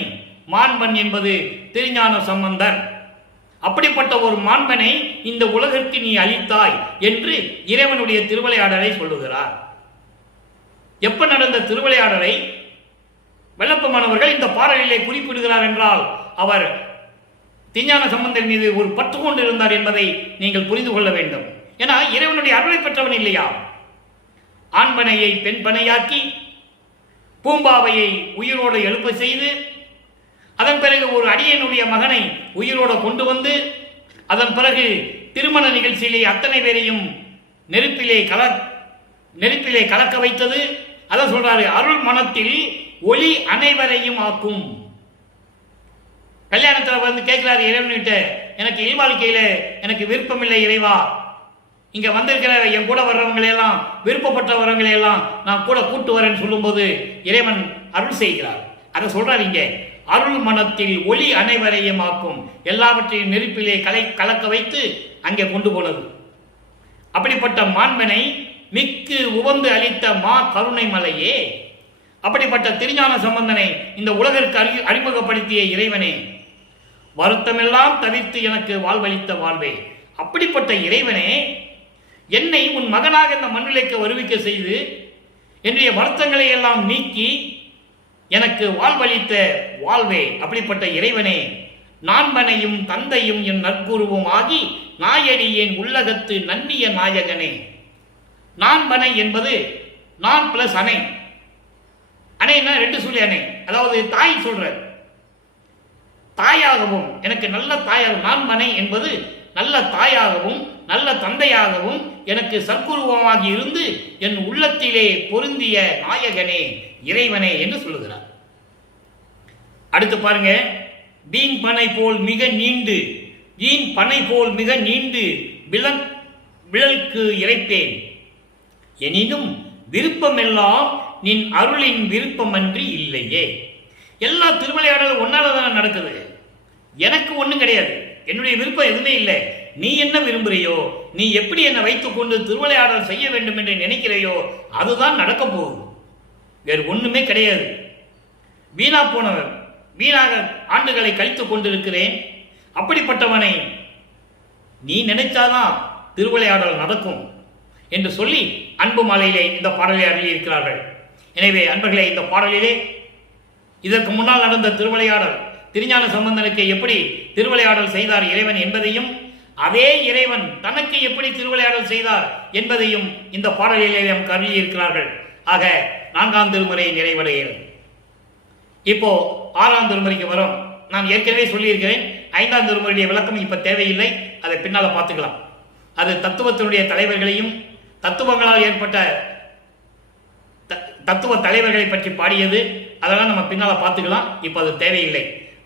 மாண்பன் என்பது திருஞான சம்பந்தர். அப்படிப்பட்ட ஒரு மாண்பனை இந்த உலகிற்கு நீ அளித்தாய் என்று இறைவனுடைய திருவிளையாடலை சொல்லுகிறார். எப்ப நடந்த திருவிளையாடலை வெள்ளப்பமானவர்கள் இந்த பாடலிலே குறிப்பிடுகிறார் என்றால், அவர் திருஞான சம்பந்தர் மீது ஒரு பற்று கொண்டு இருந்தார் என்பதை நீங்கள் புரிந்து கொள்ள வேண்டும். ஏன்னா இறைவனுடைய அருளை பெற்றவன் இல்லையா? ஆண்பனையை பெண் பனையாக்கி பூம்பாவையை உயிரோடு எழுப்ப செய்து, அதன் பிறகு ஒரு அடியனுடைய மகனை உயிரோடு கொண்டு வந்து, அதன் பிறகு திருமண நிகழ்ச்சியிலே அத்தனை பேரையும் நெருப்பிலே கலக்க வைத்தது. அதை சொல்றாரு, அருள் மனத்தில் ஒளி அனைவரையும் ஆக்கும். கல்யாணத்தில் வந்து கேட்கிறாரு இறைவன்கிட்ட, எனக்கு இல்வாழ்க்கையில எனக்கு விருப்பம் இல்லை இறைவா, இங்க வந்திருக்கிற என் கூட வர்றவங்களையெல்லாம் விருப்பப்பட்டவர்களையெல்லாம் நான் கூட கூட்டு வரேன்னு சொல்லும்போது இறைவன் அருள் செய்கிறார். அதை சொல்றாரு இங்க, அருள் மனத்தில் ஒளி அனைவரையும் ஆக்கும். எல்லாவற்றையும் நெருப்பிலே கலக்க வைத்து அங்கே கொண்டு போனது. அப்படிப்பட்ட மாண்பனை மிக்கு உவந்து அளித்த மா கருணை மலையே, அப்படிப்பட்ட திருஞான சம்பந்தனை இந்த உலகிற்கு அறிமுகப்படுத்திய இறைவனே, வருத்தமெல்லாம் தவிர்த்து எனக்கு வாழ்வளித்த வாழ்வே, அப்படிப்பட்ட இறைவனே, என்னை உன் மகனாக இந்த மண்ணிலைக்கு வருவிக்க செய்து என்னுடைய வருத்தங்களை எல்லாம் நீக்கி எனக்கு வாழ்வளித்த வாழ்வே, அப்படிப்பட்ட இறைவனே, நான்பனையும் தந்தையும் என் நற்குருவும் ஆகி நாயடி என் உள்ளகத்து நன்னிய நாயகனே. நான்பனை என்பது நான் பிளஸ் அணை. அணைன்னா ரெண்டு சொல்லி அணை, அதாவது தாய் சொல்ற தாயாகவும் எனக்கு நல்ல தாயாகவும், நான்பனை என்பது நல்ல தாயாகவும் நல்ல தந்தையாகவும் எனக்கு சற்குருவமாகி இருந்து என் உள்ளத்திலே பொருந்திய நாயகனே இறைவனே என்று சொல்லுகிறார். அடுத்து பாருங்க, வீண் பனை போல் மிக நீண்டு, வீண் பனை போல் மிக நீண்டு விழலுக்கு இறைப்பேன், எனினும் விருப்பமெல்லாம் நின் அருளின் விருப்பமன்றி இல்லையே. எல்லா திருவிளையாடலும் ஒன்னாலதான் நடக்குது. எனக்கு ஒண்ணும் கிடையாது, என்னுடைய விருப்பம் எதுவுமே இல்லை. நீ என்ன விரும்புறையோ, நீ எப்படி என்னை வைத்துக் கொண்டு திருவிளையாடல் செய்ய வேண்டும் என்று நினைக்கிறையோ அதுதான் நடக்க போகுது. வேறு ஒண்ணுமே கிடையாது. வீணா போனவர், வீணாக ஆண்டுகளை கழித்துக் கொண்டிருக்கிறேன். அப்படிப்பட்டவனை நீ நினைச்சாதான் திருவிளையாடல் நடக்கும் என்று சொல்லி அன்பு மாலையிலே இந்த பாடலை அருளி இருக்கிறார்கள். எனவே அன்பர்களே, இந்த பாடலிலே இதற்கு முன்னால் நடந்த திருவிளையாடல், திருஞான சம்பந்தனுக்கு எப்படி திருவிளையாடல் செய்தார் இறைவன் என்பதையும், அதே இறைவன் தனக்கு எப்படி திருவிளையாடல் செய்தார் என்பதையும் இந்த பாடலிலே நமக்கு அருளி இருக்கிறார்கள். ஆக 4ஆம் திருமுறை நிறைவடைகிறது. இப்போ 6ஆம் திருமுறைக்கு வரும். நான் ஏற்கனவே சொல்லியிருக்கிறேன், 5ஆம் திருமுறையுடைய விளக்கம் இப்ப தேவையில்லை, அதை பின்னால பார்த்துக்கலாம். அது தத்துவத்தினுடைய தலைவர்களையும் தத்துவங்களால் ஏற்பட்ட தத்துவ தலைவர்களை பற்றி பாடியது. அதெல்லாம் நம்ம பின்னால பார்த்துக்கலாம், இப்ப அது தேவையில்லை.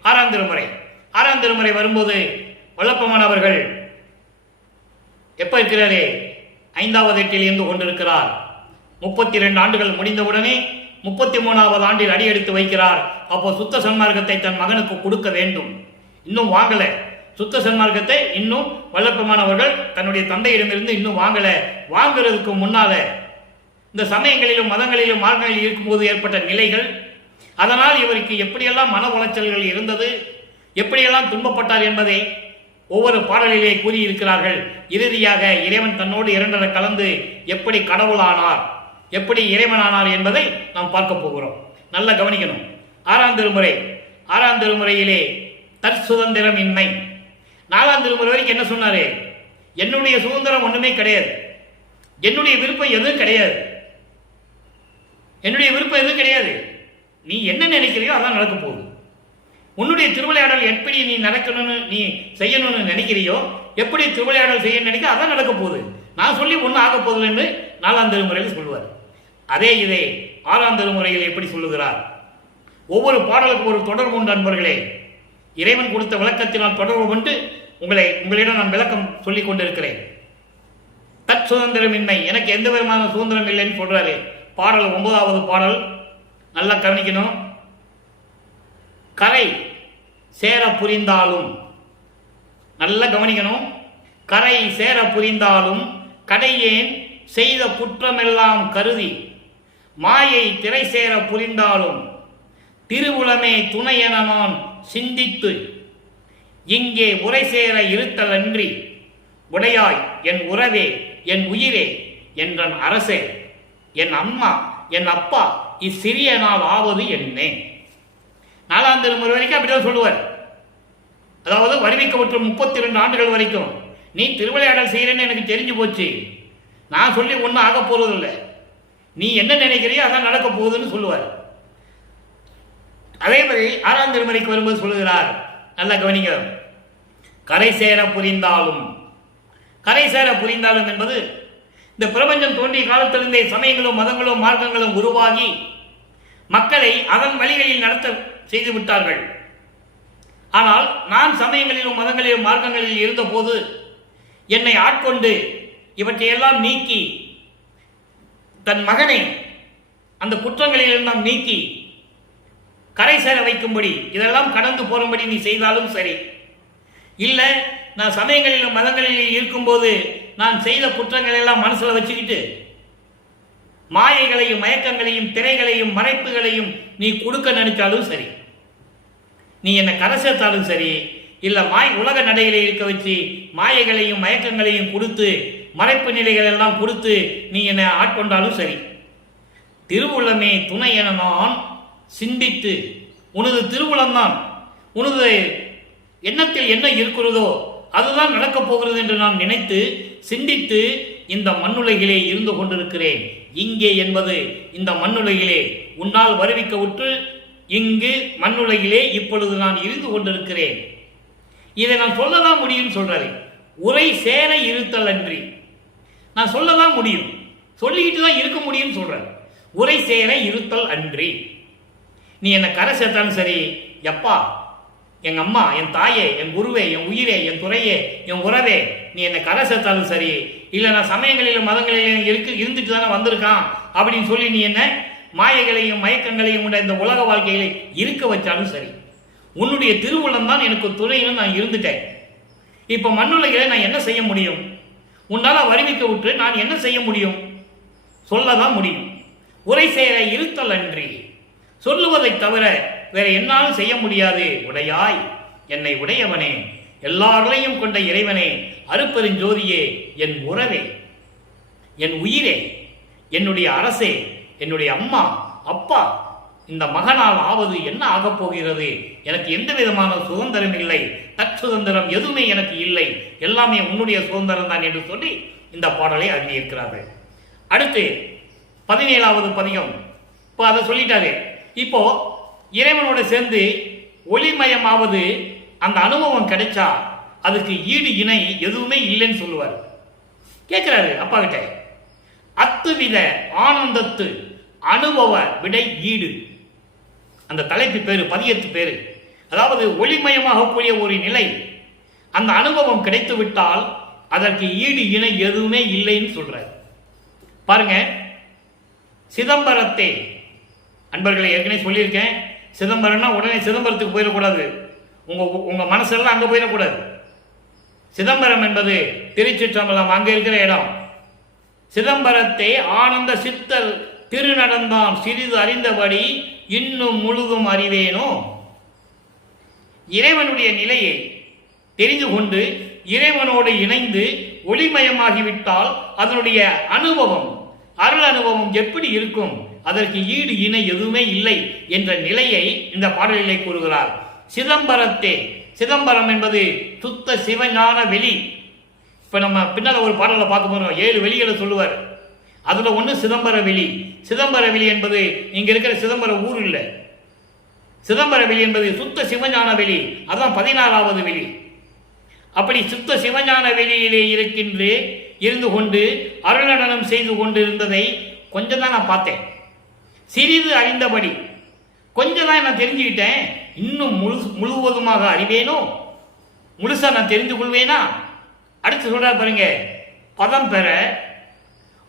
6ஆம் திருமுறை, 6ஆம் திருமுறை வரும்போது வல்லப்பமானவர்கள் எப்ப இருக்கிறாரே 5வது எட்டில் இருந்து கொண்டிருக்கிறார். 32 ஆண்டுகள் முடிந்தவுடனே 33வது ஆண்டில் அடி எடுத்து வைக்கிறார். அப்போ சுத்த சன்மார்க்கத்தை தன் மகனுக்கு கொடுக்க வேண்டும். இன்னும் வாங்கல சுத்த சன்மார்க்கத்தை, இன்னும் வல்லப்பமானவர்கள் தன்னுடைய தந்தையிடமிருந்து இன்னும் வாங்கல. வாங்குறதுக்கு முன்னால இந்த சமயங்களிலும் மதங்களிலும் மார்க்கங்களில் இருக்கும்போது ஏற்பட்ட நிலைகள், அதனால் இவருக்கு எப்படியெல்லாம் மன உளைச்சல்கள் இருந்தது, எப்படியெல்லாம் துன்பப்பட்டார் என்பதை ஒவ்வொரு பாடலிலே கூறியிருக்கிறார்கள். இறுதியாக இறைவன் தன்னோடு இரண்டரை கலந்து எப்படி கடவுளானார், எப்படி இறைவனானார் என்பதை நாம் பார்க்க போகிறோம். நல்லா கவனிக்கணும். 6ஆம் திருமுறை, 6ஆம் திருமுறையிலே தற்சுதந்திரம் இன்மை. 4ஆம் திருமுறை வரைக்கும் என்ன சொன்னாரு? என்னுடைய சுதந்திரம் ஒண்ணுமே கிடையாது. என்னுடைய விருப்பம் எதுவும் கிடையாது. என்னுடைய விருப்பம் எதுவும் கிடையாது. நீ என்ன நினைக்கிறியோ அதான் நடக்க போகுது. உன்னுடைய திருவிளையாடல் எப்படி நீ நடக்கணும்னு நீ செய்யணும்னு நினைக்கிறியோ, எப்படி திருவிளையாடல் செய்ய நினைக்க அதான் நடக்க போகுது. நான் சொல்லி ஒன்றும் ஆக போகுது என்று 4ஆம் திருமுறையில் சொல்லுவார். அதே இதை 6ஆம் திருமுறையில் எப்படி சொல்லுகிறார்? ஒவ்வொரு பாடலுக்கு ஒரு தொடர்பு உண்டு அன்பர்களே. இறைவன் கொடுத்த விளக்கத்தினால் தொடர்பு கொண்டு உங்களிடம் நான் விளக்கம் சொல்லிக் கொண்டிருக்கிறேன். தற் சுதந்திரமின்மை, எனக்கு எந்த விதமான சுதந்திரம் இல்லைன்னு சொல்றாரு. பாடல் 9வது பாடல் நல்லா கவனிக்கணும். கரை சேர புரிந்தாலும், நல்லா கவனிக்கணும். கரை சேர புரிந்தாலும் கடையேன் செய்த குற்றமெல்லாம் கருதி, மாயை திரை சேர புரிந்தாலும் திருவுளமே துணை என நான் சிந்தித்து, இங்கே உரை சேர இருத்தல் அன்றி உடையாய் என் உறவே என் உயிரே என்றன் அரசே என் அம்மா என் அப்பா இச்சிறிய நாள் ஆவது என்னே. 4ஆம் திருமுறை வரைக்கும் அப்படிதான் சொல்லுவார். அதாவது வருவிக்கப்பட்ட 32 ஆண்டுகள் வரைக்கும் நீ திருவிளையாடல் செய்யறேன்னு எனக்கு தெரிஞ்சு போச்சு, நான் சொல்லி ஒன்றும் ஆக போறதில்லை, நீ என்ன நினைக்கிறியோ அதான் நடக்க போகுதுன்னு சொல்லுவார். அதே மாதிரி 6ஆம் திருமுறைக்கு வரும்போது சொல்லுகிறார், நல்லா கவனிங்க. கரை சேர புரிந்தாலும், கரை சேர புரிந்தாலும் என்பது இந்த பிரபஞ்சம் தோன்றிய காலத்திலிருந்தே சமயங்களும் மதங்களும் மார்க்கங்களும் உருவாகி மக்களை அதன் வழிகளில் நடத்த செய்து விட்டார்கள். ஆனால் நான் சமயங்களிலும் மதங்களிலும் மார்க்கங்களில் இருந்த போது என்னை ஆட்கொண்டு இவற்றையெல்லாம் நீக்கி தன் மகனை அந்த குற்றங்களில் எல்லாம் நீக்கி கரை சேர வைக்கும்படி, இதெல்லாம் கடந்து போகும்படி நீ செய்தாலும் சரி, இல்லை நான் சமயங்களிலும் மதங்களிலும் இருக்கும்போது நான் செய்த குற்றங்கள் எல்லாம் மனசுல வச்சுக்கிட்டு மாயைகளையும் மயக்கங்களையும் திரைகளையும் மறைப்புகளையும் நீ கொடுக்க நினைச்சாலும் சரி, நீ என்னை கரை சேர்த்தாலும் சரி, இல்ல உலக நடையில இருக்க வச்சு மாயைகளையும் மயக்கங்களையும் கொடுத்து மறைப்பு நிலைகள் எல்லாம் கொடுத்து நீ என்னை ஆட்கொண்டாலும் சரி, திருவுளமே துணை என நான் சிந்தித்து, உனது திருவுளம்தான், உனது எண்ணத்தில் என்ன இருக்கிறதோ அதுதான் நடக்கப் போகிறது என்று நான் நினைத்து சிந்தித்து இந்த மண்ணுலகிலே இருந்து கொண்டிருக்கிறேன். இங்கே என்பது இந்த மண்ணுலகிலே உன்னால் வருவிக்க விட்டு இங்கு மண்ணுலகிலே இப்பொழுது நான் இருந்து கொண்டிருக்கிறேன். இதை நான் சொல்லதான் முடியும் சொல்றாரு. உரை சேர இருத்தல் அன்றி, நான் சொல்லதான் முடியும், சொல்லிக்கிட்டு தான் இருக்க முடியும் சொல்றேன். உரை சேர இருத்தல் அன்றி, நீ என்னை கரை சேர்த்தாலும் சரி, எப்பா எங்க அம்மா என் தாயே என் குருவே என் உயிரே என் துறையே என் உறவே, நீ என்னை கரை சேர்த்தாலும் சரி, இல்லை நான் சமயங்களிலும் மதங்களிலும் இருந்துட்டு தானே வந்திருக்கான் அப்படின்னு சொல்லி நீ என்ன மாயைகளையும் மயக்கங்களையும் உள்ள இந்த உலக வாழ்க்கையில இருக்க வச்சாலும் சரி, உன்னுடைய திருவுளம் தான் எனக்கு துணைன்னு நான் இருந்துட்டேன். இப்ப மண்ணுலகில நான் என்ன செய்ய முடியும்? உன்னால வருவிக்க விட்டு நான் என்ன செய்ய முடியும்? சொல்லதான் முடியும். உரை சேர இருத்தல் அன்றி, சொல்லுவதை தவிர வேற என்னாலும் செய்ய முடியாது. உடையாய் என்னை உடையவனே, எல்லாரையும் கொண்ட இறைவனே, அருப்பெருஞ்சோதியே, என் உறவே என் உயிரே என்னுடைய அரசே என்னுடைய அம்மா அப்பா, இந்த மகனால் ஆவது என்ன ஆகப் போகிறது? எனக்கு எந்த விதமான சுதந்திரம் இல்லை, தற்சுதந்திரம் எதுவுமே எனக்கு இல்லை, எல்லாமே உன்னுடைய சுதந்திரம் தான் என்று சொல்லி இந்த பாடலை அருளியிருக்கிறார்கள். அடுத்து 17வது பதிகம். இப்போ அதை சொல்லிட்டாரு. இப்போ இறைவனோட சேர்ந்து ஒளிமயமாவது அந்த அனுபவம் கிடைச்சா அதுக்கு ஈடு இணை எதுவுமே இல்லைன்னு சொல்லுவார். கேட்கிறாரு அப்பா கிட்ட, அத்துவித ஆனந்தத்து அனுபவ விடை ஈடு, அந்த தலைப்பு பேரு பதியத்து பேரு. அதாவது ஒளிமயமாக கூடிய ஒரு நிலை, அந்த அனுபவம் கிடைத்து விட்டால் அதற்கு ஈடு இணை எதுவுமே இல்லைன்னு சொல்றாரு. பாருங்க, சிதம்பரத்தே, அன்பர்களை ஏற்கனவே சொல்லியிருக்கேன், சிதம்பரம்னா உடனே சிதம்பரத்துக்கு போயிடக்கூடாது, உங்க மனசெல்லாம் அங்க போயிடக்கூடாது. சிதம்பரம் என்பது திருச்சிற்றம்பலம், அங்க இருக்கிற இடம். சிதம்பரத்தை ஆனந்த சித்தர் திருநடந்தான் சிறிது அறிந்தபடி இன்னும் முழுதும் அறிவேனோ. இறைவனுடைய நிலையை தெரிந்து கொண்டு இறைவனோடு இணைந்து ஒளிமயமாகிவிட்டால் அதனுடைய அனுபவம், அருள் அனுபவம் எப்படி இருக்கும்? அதற்கு ஈடு இணை எதுவுமே இல்லை என்ற நிலையை இந்த பாடலிலே கூறுகிறார். சிதம்பரத்தே, சிதம்பரம் என்பது சுத்த சிவஞான வெளி, இப்போ நம்ம பின்னால் ஒரு பாடலை பார்க்க போகிறோம். 7 வெளிகளை சொல்லுவார். அதில் ஒன்று சிதம்பர வெளி. சிதம்பர வெளி என்பது இங்கே இருக்கிற சிதம்பர ஊர் இல்லை. சிதம்பர வெளி என்பது சுத்த சிவஞான வெளி. அதுதான் 14வது வெளி. அப்படி சுத்த சிவஞான வெளியிலே இருந்து கொண்டு அருள்நடனம் செய்து கொண்டு இருந்ததை கொஞ்சம் தான் நான் பார்த்தேன். சிறிது அறிந்தபடி கொஞ்சம் தான் நான் தெரிஞ்சுக்கிட்டேன். இன்னும் முழுவதுமாக அறிவேனோ, முழுசா நான் தெரிந்து கொள்வேனா? அடுத்து சொல்றா பாருங்க, பதம் பெற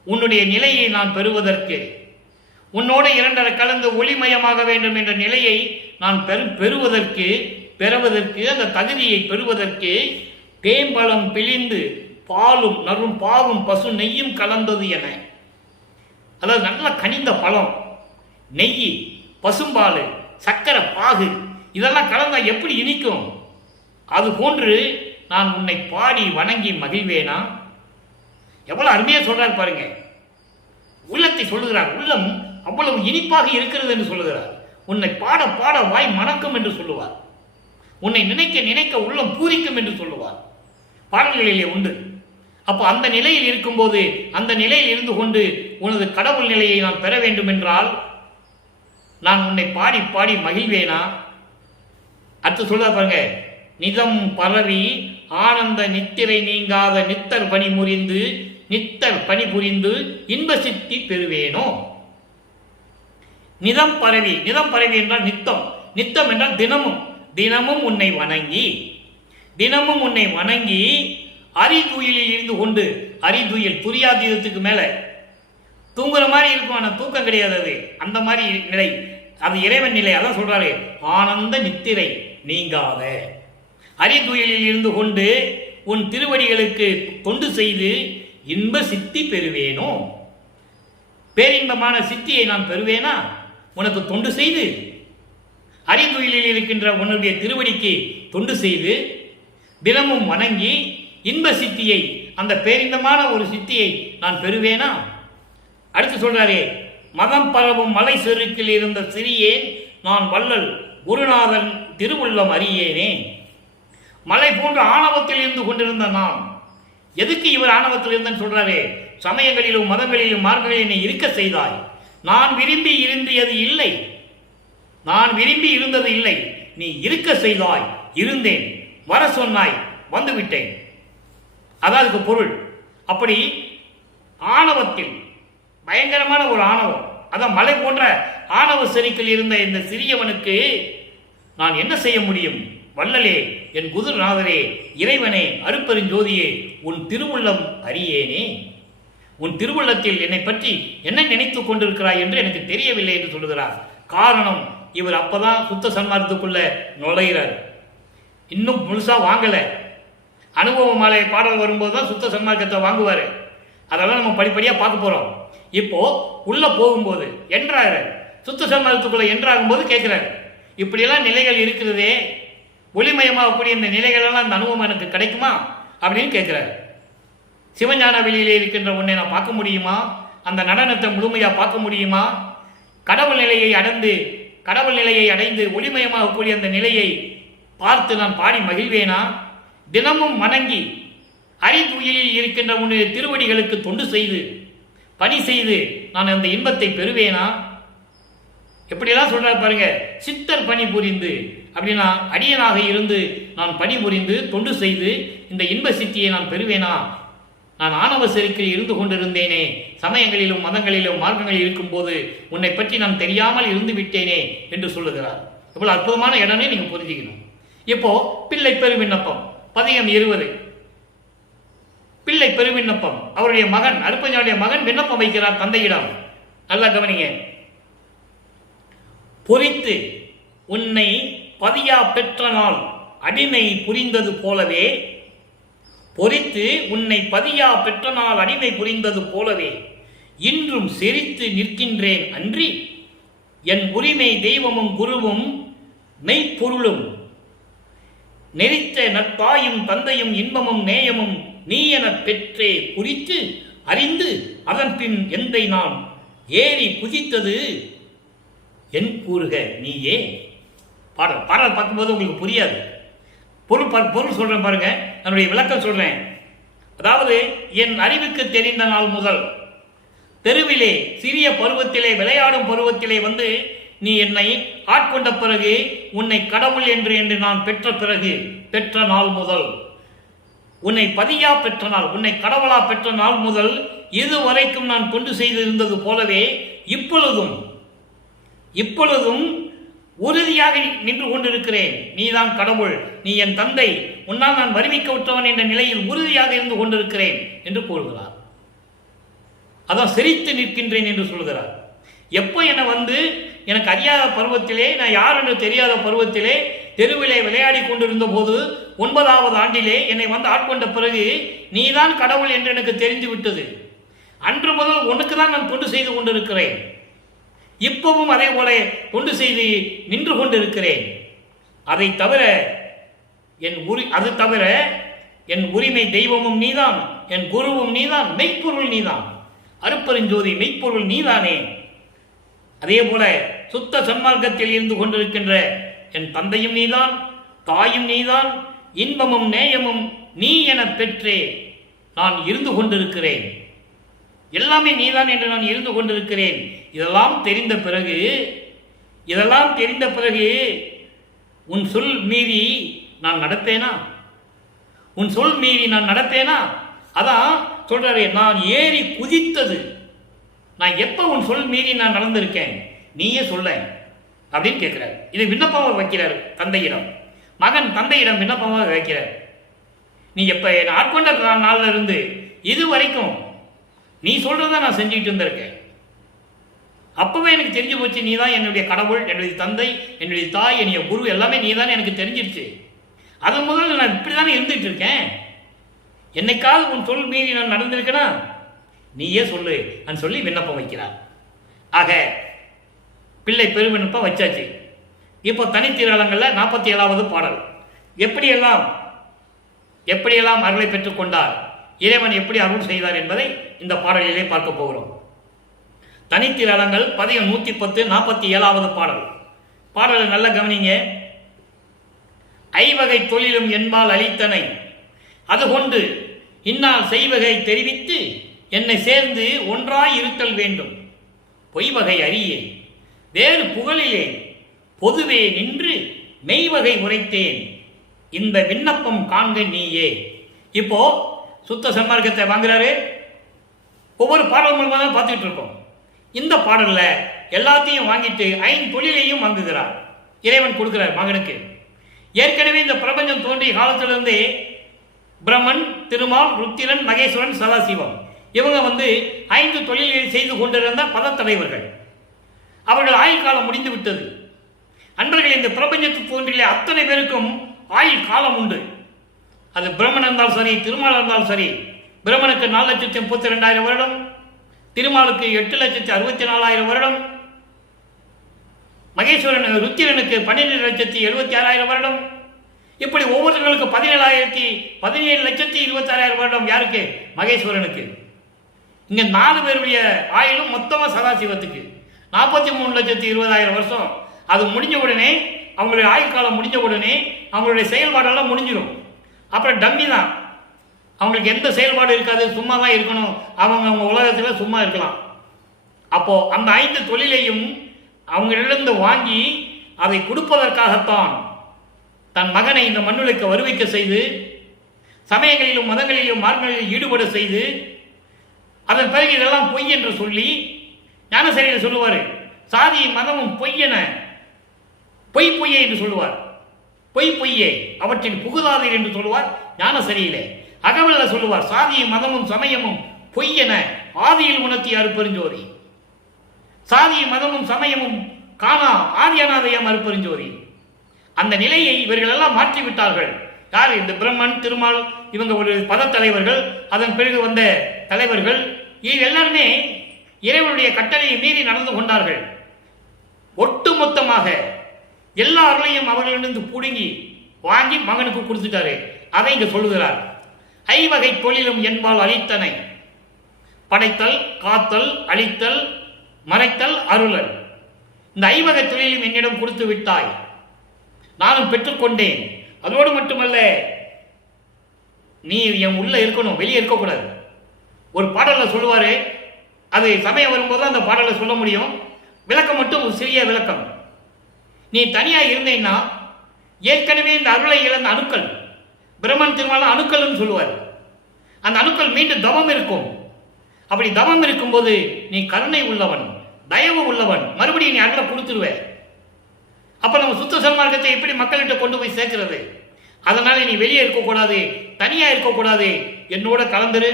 உன்னுடைய நிலையை நான் பெறுவதற்கு, உன்னோட இரண்டரை கலந்து ஒளிமயமாக வேண்டும் என்ற நிலையை நான் பெறுவதற்கு அந்த தகுதியை பெறுவதற்கு தேம்பழம் பிழிந்து பாலும் நறும் பாவும் பசு நெய்யும் கலந்தது என. அதாவது நல்ல கனிந்த பழம், நெய், பசும்பால், சக்கரை பாகு இதெல்லாம் கலந்தா எப்படி இனிக்கும்? அது போன்று நான் உன்னை பாடி வணங்கி மகிழ்வேனா? எவ்வளவு அருமையா சொல்றார் பாருங்க. உள்ளத்தை சொல்லுகிறார். உள்ளம் அவ்வளவு இனிப்பாக இருக்கிறது என்று சொல்லுகிறார். உன்னை பாட பாட வாய் மணக்கும் என்று சொல்லுவார். உன்னை நினைக்க நினைக்க உள்ளம் பூரிக்கும் என்று சொல்லுவார். பாடல்களிலே உண்டு. அப்போ அந்த நிலையில் இருக்கும்போது, அந்த நிலையில் இருந்து கொண்டு உனது கடவுள் நிலையை நான் பெற வேண்டும் என்றால் நான் உன்னை பாடி பாடி மகிழ்வேனா? அடுத்து சொல்ல பாருங்க, நிதம் பரவி ஆனந்த நித்திரை நீங்காத நித்தர் பணி புரிந்து இன்ப சித்தி பெறுவேனோ. நிதம் பரவி என்றால் நித்தம் என்றால் தினமும் உன்னை வணங்கி அரிதுயிலில் இருந்து கொண்டு, அரிதுயில் துரியாதீதத்துக்கு மேல தூங்குற மாதிரி இருக்கும், ஆனால் தூக்கம் கிடையாது. அது அந்த மாதிரி நிலை, அது இறைவன் நிலை. அதான் சொல்றாரு, ஆனந்த நித்திரை நீங்காத அரிதுயிலில் இருந்து கொண்டு உன் திருவடிகளுக்கு தொண்டு செய்து இன்ப சித்தி பெறுவேனோ. பேரின்பமான சித்தியை நான் பெறுவேனா? உனக்கு தொண்டு செய்து, அரிதுயிலில் இருக்கின்ற உன்னுடைய திருவடிக்கு தொண்டு செய்து தினமும் வணங்கி இன்ப சித்தியை, அந்த பேரின்பமான ஒரு சித்தியை நான் பெறுவேனா? அடுத்து சொல்றாரே, மதம் பரவும் மலை செருக்கில் இருந்த சிறியேன் நான் வள்ளல் குருநாதன் திருவுள்ளம் அறியேனே. மலை போன்ற ஆணவத்தில் இருந்து கொண்டிருந்த நான், எதுக்கு இவர் ஆணவத்தில் இருந்தன்னு சொல்றாரே, சமயங்களிலும் மதங்களிலும் மார்க்கங்களில் என்னை இருக்க செய்தாய். நான் விரும்பி இருந்தது இல்லை, நீ இருக்க செய்தாய். இருந்தேன், வர சொன்னாய், வந்துவிட்டேன். அதாவது பொருள். அப்படி ஆணவத்தில் பயங்கரமான ஒரு ஆணவம், அதான் மலை போன்ற ஆணவ செருக்கில் இருந்த இந்த சிறியவனுக்கு நான் என்ன செய்ய முடியும்? வள்ளலே, என் குருநாதரே, இறைவனே, அருட்பெருஞ்சோதியே, உன் திருவுள்ளம் அறியேனே. உன் திருவுள்ளத்தில் என்னை பற்றி என்ன நினைத்துக் கொண்டிருக்கிறாய் என்று எனக்கு தெரியவில்லை என்று சொல்லுகிறார். காரணம், இவர் அப்பதான் சுத்த சன்மார்க்கத்துக்குள்ள நுழைகிறார். இன்னும் முழுசா வாங்கல. அனுபவ மாலை பாடல் வரும்போது தான் சுத்த சன்மார்க்கத்தை வாங்குவாரு. அதெல்லாம் நம்ம படிப்படியாக பார்க்க போறோம். இப்போ உள்ள போகும்போது என்றாரு, சுத்த சன்மார்க்கத்துக்குள்ள என்றாகும் போது கேட்கிறாரு, இப்படியெல்லாம் நிலைகள் இருக்கிறதே, ஒளிமயமாகக்கூடிய இந்த நிலைகளெல்லாம் இந்த அனுபவம் எனக்கு கிடைக்குமா அப்படின்னு கேட்கிறாரு. சிவஞான வெளியிலே இருக்கின்ற உன்னை நான் பார்க்க முடியுமா? அந்த நடனத்தை முழுமையா பார்க்க முடியுமா? கடவுள் நிலையை அடைந்து ஒளிமயமாகக்கூடிய அந்த நிலையை பார்த்து நான் பாடி மகிழ்வேனா? தினமும் வணங்கி அரிதுயிலில் இருக்கின்ற உன்னுடைய திருவடிகளுக்கு தொண்டு செய்து பணி செய்து நான் அந்த இன்பத்தை பெறுவேனா? எப்படியெல்லாம் சொல்றாரு பாருங்க. சித்தர் பணி புரிந்து, அப்படின்னா அடியனாக இருந்து நான் பணி புரிந்து தொண்டு செய்து இந்த இன்ப சித்தியை நான் பெறுவேனா? நான் ஆணவ செருக்கில் இருந்து கொண்டிருந்தேனே, சமயங்களிலும் மதங்களிலும் மார்க்கங்களில் இருக்கும்போது உன்னை பற்றி நான் தெரியாமல் இருந்து விட்டேனே என்று சொல்லுகிறார். இவ்வளவு அற்புதமான இடமே நீங்க புரிஞ்சுக்கணும். இப்போ பிள்ளை பெருவிண்ணப்பம் பதிகம் 20. பிள்ளை பெருவிண்ணப்பம். அவருடைய மகன், அருட்பெருஞ்சோதியுடைய மகன் விண்ணப்பம் வைக்கிறார் தந்தையிடம். நல்லா கவனிங்க. பொறித்து உன்னை பதியா பெற்ற நாள் அடிமை புரிந்தது போலவே, பொறித்து உன்னை பதியா பெற்ற நாள் அடிமை புரிந்தது போலவே இன்றும் செறித்து நிற்கின்றேன் அன்றி, என் உரிமை தெய்வமும் குருவும் மெய்ப்பொருளும் நெறித்த நட்பாயும் தந்தையும் இன்பமும் நேயமும் நீ என பெற்றே குறித்து அறிந்து அதன் பின் எந்தை நான் ஏறி குதித்தது என் கூறுக நீயே. பாடல் பார்க்கும்போது உங்களுக்கு புரியாது. பொருள் சொல்றேன் பாருங்க, என்னுடைய விளக்கம் சொல்றேன். அதாவது என் அறிவுக்கு தெரிந்த நாள் முதல் தெருவிலே சிறிய பருவத்திலே விளையாடும் பருவத்திலே வந்து நீ என்னை ஆட்கொண்ட பிறகு உன்னை கடவுள் என்று நான் பெற்ற பிறகு பெற்ற நாள் முதல் உன்னை பதியா பெற்ற நாள் உன்னை கடவுளா பெற்ற நாள் முதல் இதுவரைக்கும் நான் தொண்டு செய்திருந்தது போலவே இப்பொழுதும் உறுதியாக நின்று கொண்டிருக்கிறேன். நீதான் கடவுள், நீ என் தந்தை, உன்னால் நான் வருவிக்க விட்டவன் என்ற நிலையில் உறுதியாக இருந்து கொண்டிருக்கிறேன் என்று கூறுகிறார். அதான் சிரித்து நிற்கின்றேன் என்று சொல்கிறார். எப்போ என்னை வந்து எனக்கு அறியாத பருவத்திலே, நான் யார் என்று தெரியாத பருவத்திலே தெருவிலே விளையாடி கொண்டிருந்த போது 9வது ஆண்டிலே என்னை வந்து ஆட்கொண்ட பிறகு நீதான் கடவுள் என்று எனக்கு தெரிந்து விட்டது. அன்று முதல் உனக்கு தான் நான் தொண்டு செய்து கொண்டிருக்கிறேன். இப்பவும் அதே போல தொண்டு செய்து நின்று கொண்டிருக்கிறேன். அதை தவிர என் உரிமை தெய்வமும் நீதான், என் குருவும் நீதான், மெய்ப்பொருள் நீதான், அருட்பெருஞ்சோதி மெய்ப்பொருள் நீதானே. அதே போல சுத்த சன்மார்க்கத்தில் இருந்து கொண்டிருக்கின்ற என் தந்தையும் நீதான், தாயும் நீதான், இன்பமும் நேயமும் நீ என பெற்றே நான் இருந்து கொண்டிருக்கிறேன். எல்லாமே நீதான் என்று நான் இருந்து கொண்டிருக்கிறேன். இதெல்லாம் தெரிந்த பிறகு உன் சொல் மீறி நான் நடப்பேனா? உன் சொல் மீறி நான் நடப்பேனா? அதான் சொல்றாரு, நான் ஏறி குதித்தது. நான் எப்ப உன் சொல் மீறி நான் நடந்திருக்கேன், நீயே சொல்ல அப்படின்னு கேட்கிறார். இது விண்ணப்பமாக வைக்கிறார் தந்தையிடம். மகன் தந்தையிடம் விண்ணப்பமாக வைக்கிறார். நீ எப்ப என்னை ஆட்கொண்ட நாள்ல இருந்து இது வரைக்கும் நீ சொல்றத நான் செஞ்சுக்கிட்டு இருந்திருக்கேன். அப்பவே எனக்கு தெரிஞ்சு போச்சு, நீ தான் என்னுடைய கடவுள், என்னுடைய தந்தை, என்னுடைய தாய், என்னுடைய குரு, எல்லாமே நீ தான் எனக்கு தெரிஞ்சிருச்சு. அது முதல்ல நான் இப்படிதானே இருந்துட்டு இருக்கேன். என்னைக்காவது உன் சொல் மீறி நான் நடந்திருக்கேனா? நீயே சொல்லு நான் சொல்லி விண்ணப்பம் வைக்கிறார். ஆக பிள்ளை பெருவிண்ணப்பம் வச்சாச்சு. இப்போ தனித்திரளங்களில் 47வது பாடல். எப்படியெல்லாம் அருளை பெற்றுக்கொண்டார், இறைவன் எப்படி அருள் செய்தார் என்பதை இந்த பாடலிலே பார்க்க போகிறோம். தனித்திரளங்கள் பதிகம் 110 47வது பாடல். பாடலை நல்ல கவனிங்க. ஐவகை தொழிலும் என்பால் அளித்தனை அதுகொண்டு இன்னால் செய்வகை தெரிவித்து என்னை சேர்ந்து ஒன்றாய் இருத்தல் வேண்டும். பொய்வகை அறியே வேறு புகழிலே பொதுவே நின்று மெய்வகை உரைத்தேன் இந்த விண்ணப்பம் காண்க நீயே. இப்போ சுத்த சன்மார்க்கத்தை வாங்குறாரு. ஒவ்வொரு பாடல் மூலமாக தான் பார்த்துக்கிட்டு இருக்கோம். இந்த பாடல்ல எல்லாத்தையும் வாங்கிட்டு 5 தொழிலையும் வாங்குகிறார். இறைவன் கொடுக்கிறார் மகனுக்கு. ஏற்கனவே இந்த பிரபஞ்சம் தோன்றிய காலத்திலிருந்தே பிரம்மன், திருமால், ருத்திரன், மகேஸ்வரன், சதாசிவம் இவங்க 5 தொழில்களை செய்து கொண்டிருந்த பதத்தலைவர்கள். அவர்கள் ஆயுள் காலம் முடிந்து விட்டது. அன்பர்கள், இந்த பிரபஞ்சத்துக்கு தோன்றிய அத்தனை பேருக்கும் ஆயுள் காலம் உண்டு. அது பிரம்மன் இருந்தாலும் சரி, திருமால் இருந்தாலும் சரி. பிரம்மனுக்கு 4,32,000 வருடம், திருமாலுக்கு 8,64,000 வருடம், மகேஸ்வரன் ருத்திரனுக்கு 12,76,000 வருடம். இப்படி ஒவ்வொருத்தர்களுக்கு 17,26,000 வருடம். யாருக்கு? மகேஸ்வரனுக்கு. இங்க 4 பேருடைய ஆயுளும் மொத்தமா சதாசிவத்துக்கு 43,20,000 வருஷம். அது முடிஞ்ச உடனே, அவங்களுடைய ஆயுள் காலம் முடிஞ்ச உடனே அவங்களுடைய செயல்பாடெல்லாம் முடிஞ்சிடும். அப்புறம் டம்மி தான். அவங்களுக்கு எந்த செயல்பாடு இருக்காது, சும்மா தான் இருக்கணும். அவங்க உலகத்தில் சும்மா இருக்கலாம். அப்போ அந்த 5 தொழிலையும் அவங்களிடந்து வாங்கி அதை கொடுப்பதற்காகத்தான் தன் மகனை இந்த மண்ணுலைக்கு வருவிக்க செய்து, சமயங்களிலும் மதங்களிலும் மார்க்கங்களிலும் ஈடுபட செய்து, அதன் பிறகு இதெல்லாம் பொய் என்று சொல்லி ஞானசரியில் சொல்லுவார். சாதி மதமும் பொய்யென பொய்யே என்று சொல்லுவார். பொய்யே அவற்றின் புகுதாதீர் என்று சொல்லுவார் ஞானசரியிலே. அகவல்ல சொல்லுவார், சாதியும் மதமும் சமயமும் பொய்யென ஆதியில் உணர்த்திய அருட்பெருஞ்சோதி. சாதியும் மதமும் சமயமும் காணா ஆதியநாதயம் அருட்பெருஞ்சோதி. அந்த நிலையை இவர்கள் எல்லாம் மாற்றிவிட்டார்கள். யார்? இந்த பிரம்மன், திருமால், இவங்க ஒரு பத தலைவர்கள், அதன் பிறகு வந்த தலைவர்கள், இவங்க எல்லாருமே இறைவனுடைய கட்டளையை மீறி நடந்து கொண்டார்கள். ஒட்டுமொத்தமாக எல்லா அருளையும் அவர்களிருந்து புடுங்கி வாங்கி மகனுக்கு கொடுத்துட்டாரு. அதை இங்க சொல்லுகிறார். ஐவகை தொழிலும் என்பால் அளித்தனை படைத்தல், காத்தல், அழித்தல், மறைத்தல், அருளல். இந்த ஐவகை தொழிலும் என்னிடம் கொடுத்து விட்டாய், நானும் பெற்றுக்கொண்டேன். அதோடு மட்டுமல்ல, நீ என் உள்ள இருக்கணும், வெளியே இருக்கக்கூடாது. ஒரு பாடலில் சொல்லுவாரு, அது சமயம் வரும்போது அந்த பாடலை சொல்ல முடியும். விளக்கம் மட்டும் ஒரு சிறிய விளக்கம். நீ தனியாக இருந்தேன்னா ஏற்கனவே இந்த அருளை இழந்த அணுக்கள், பிரம்மன் திருமால அணுக்கள்னு சொல்லுவார், அந்த அணுக்கள் மீண்டும் தவம் இருக்கும். அப்படி தவம் இருக்கும்போது நீ கருணை உள்ளவன், தயவு உள்ளவன், மறுபடியும் நீ அருளை கொடுத்துருவ. அப்ப நம்ம சுத்த சன்மார்க்கத்தை எப்படி மக்கள்கிட்ட கொண்டு போய் சேர்க்கிறது? அதனால நீ வெளியே இருக்கக்கூடாது, தனியா இருக்கக்கூடாது, என்னோட கலந்துரு.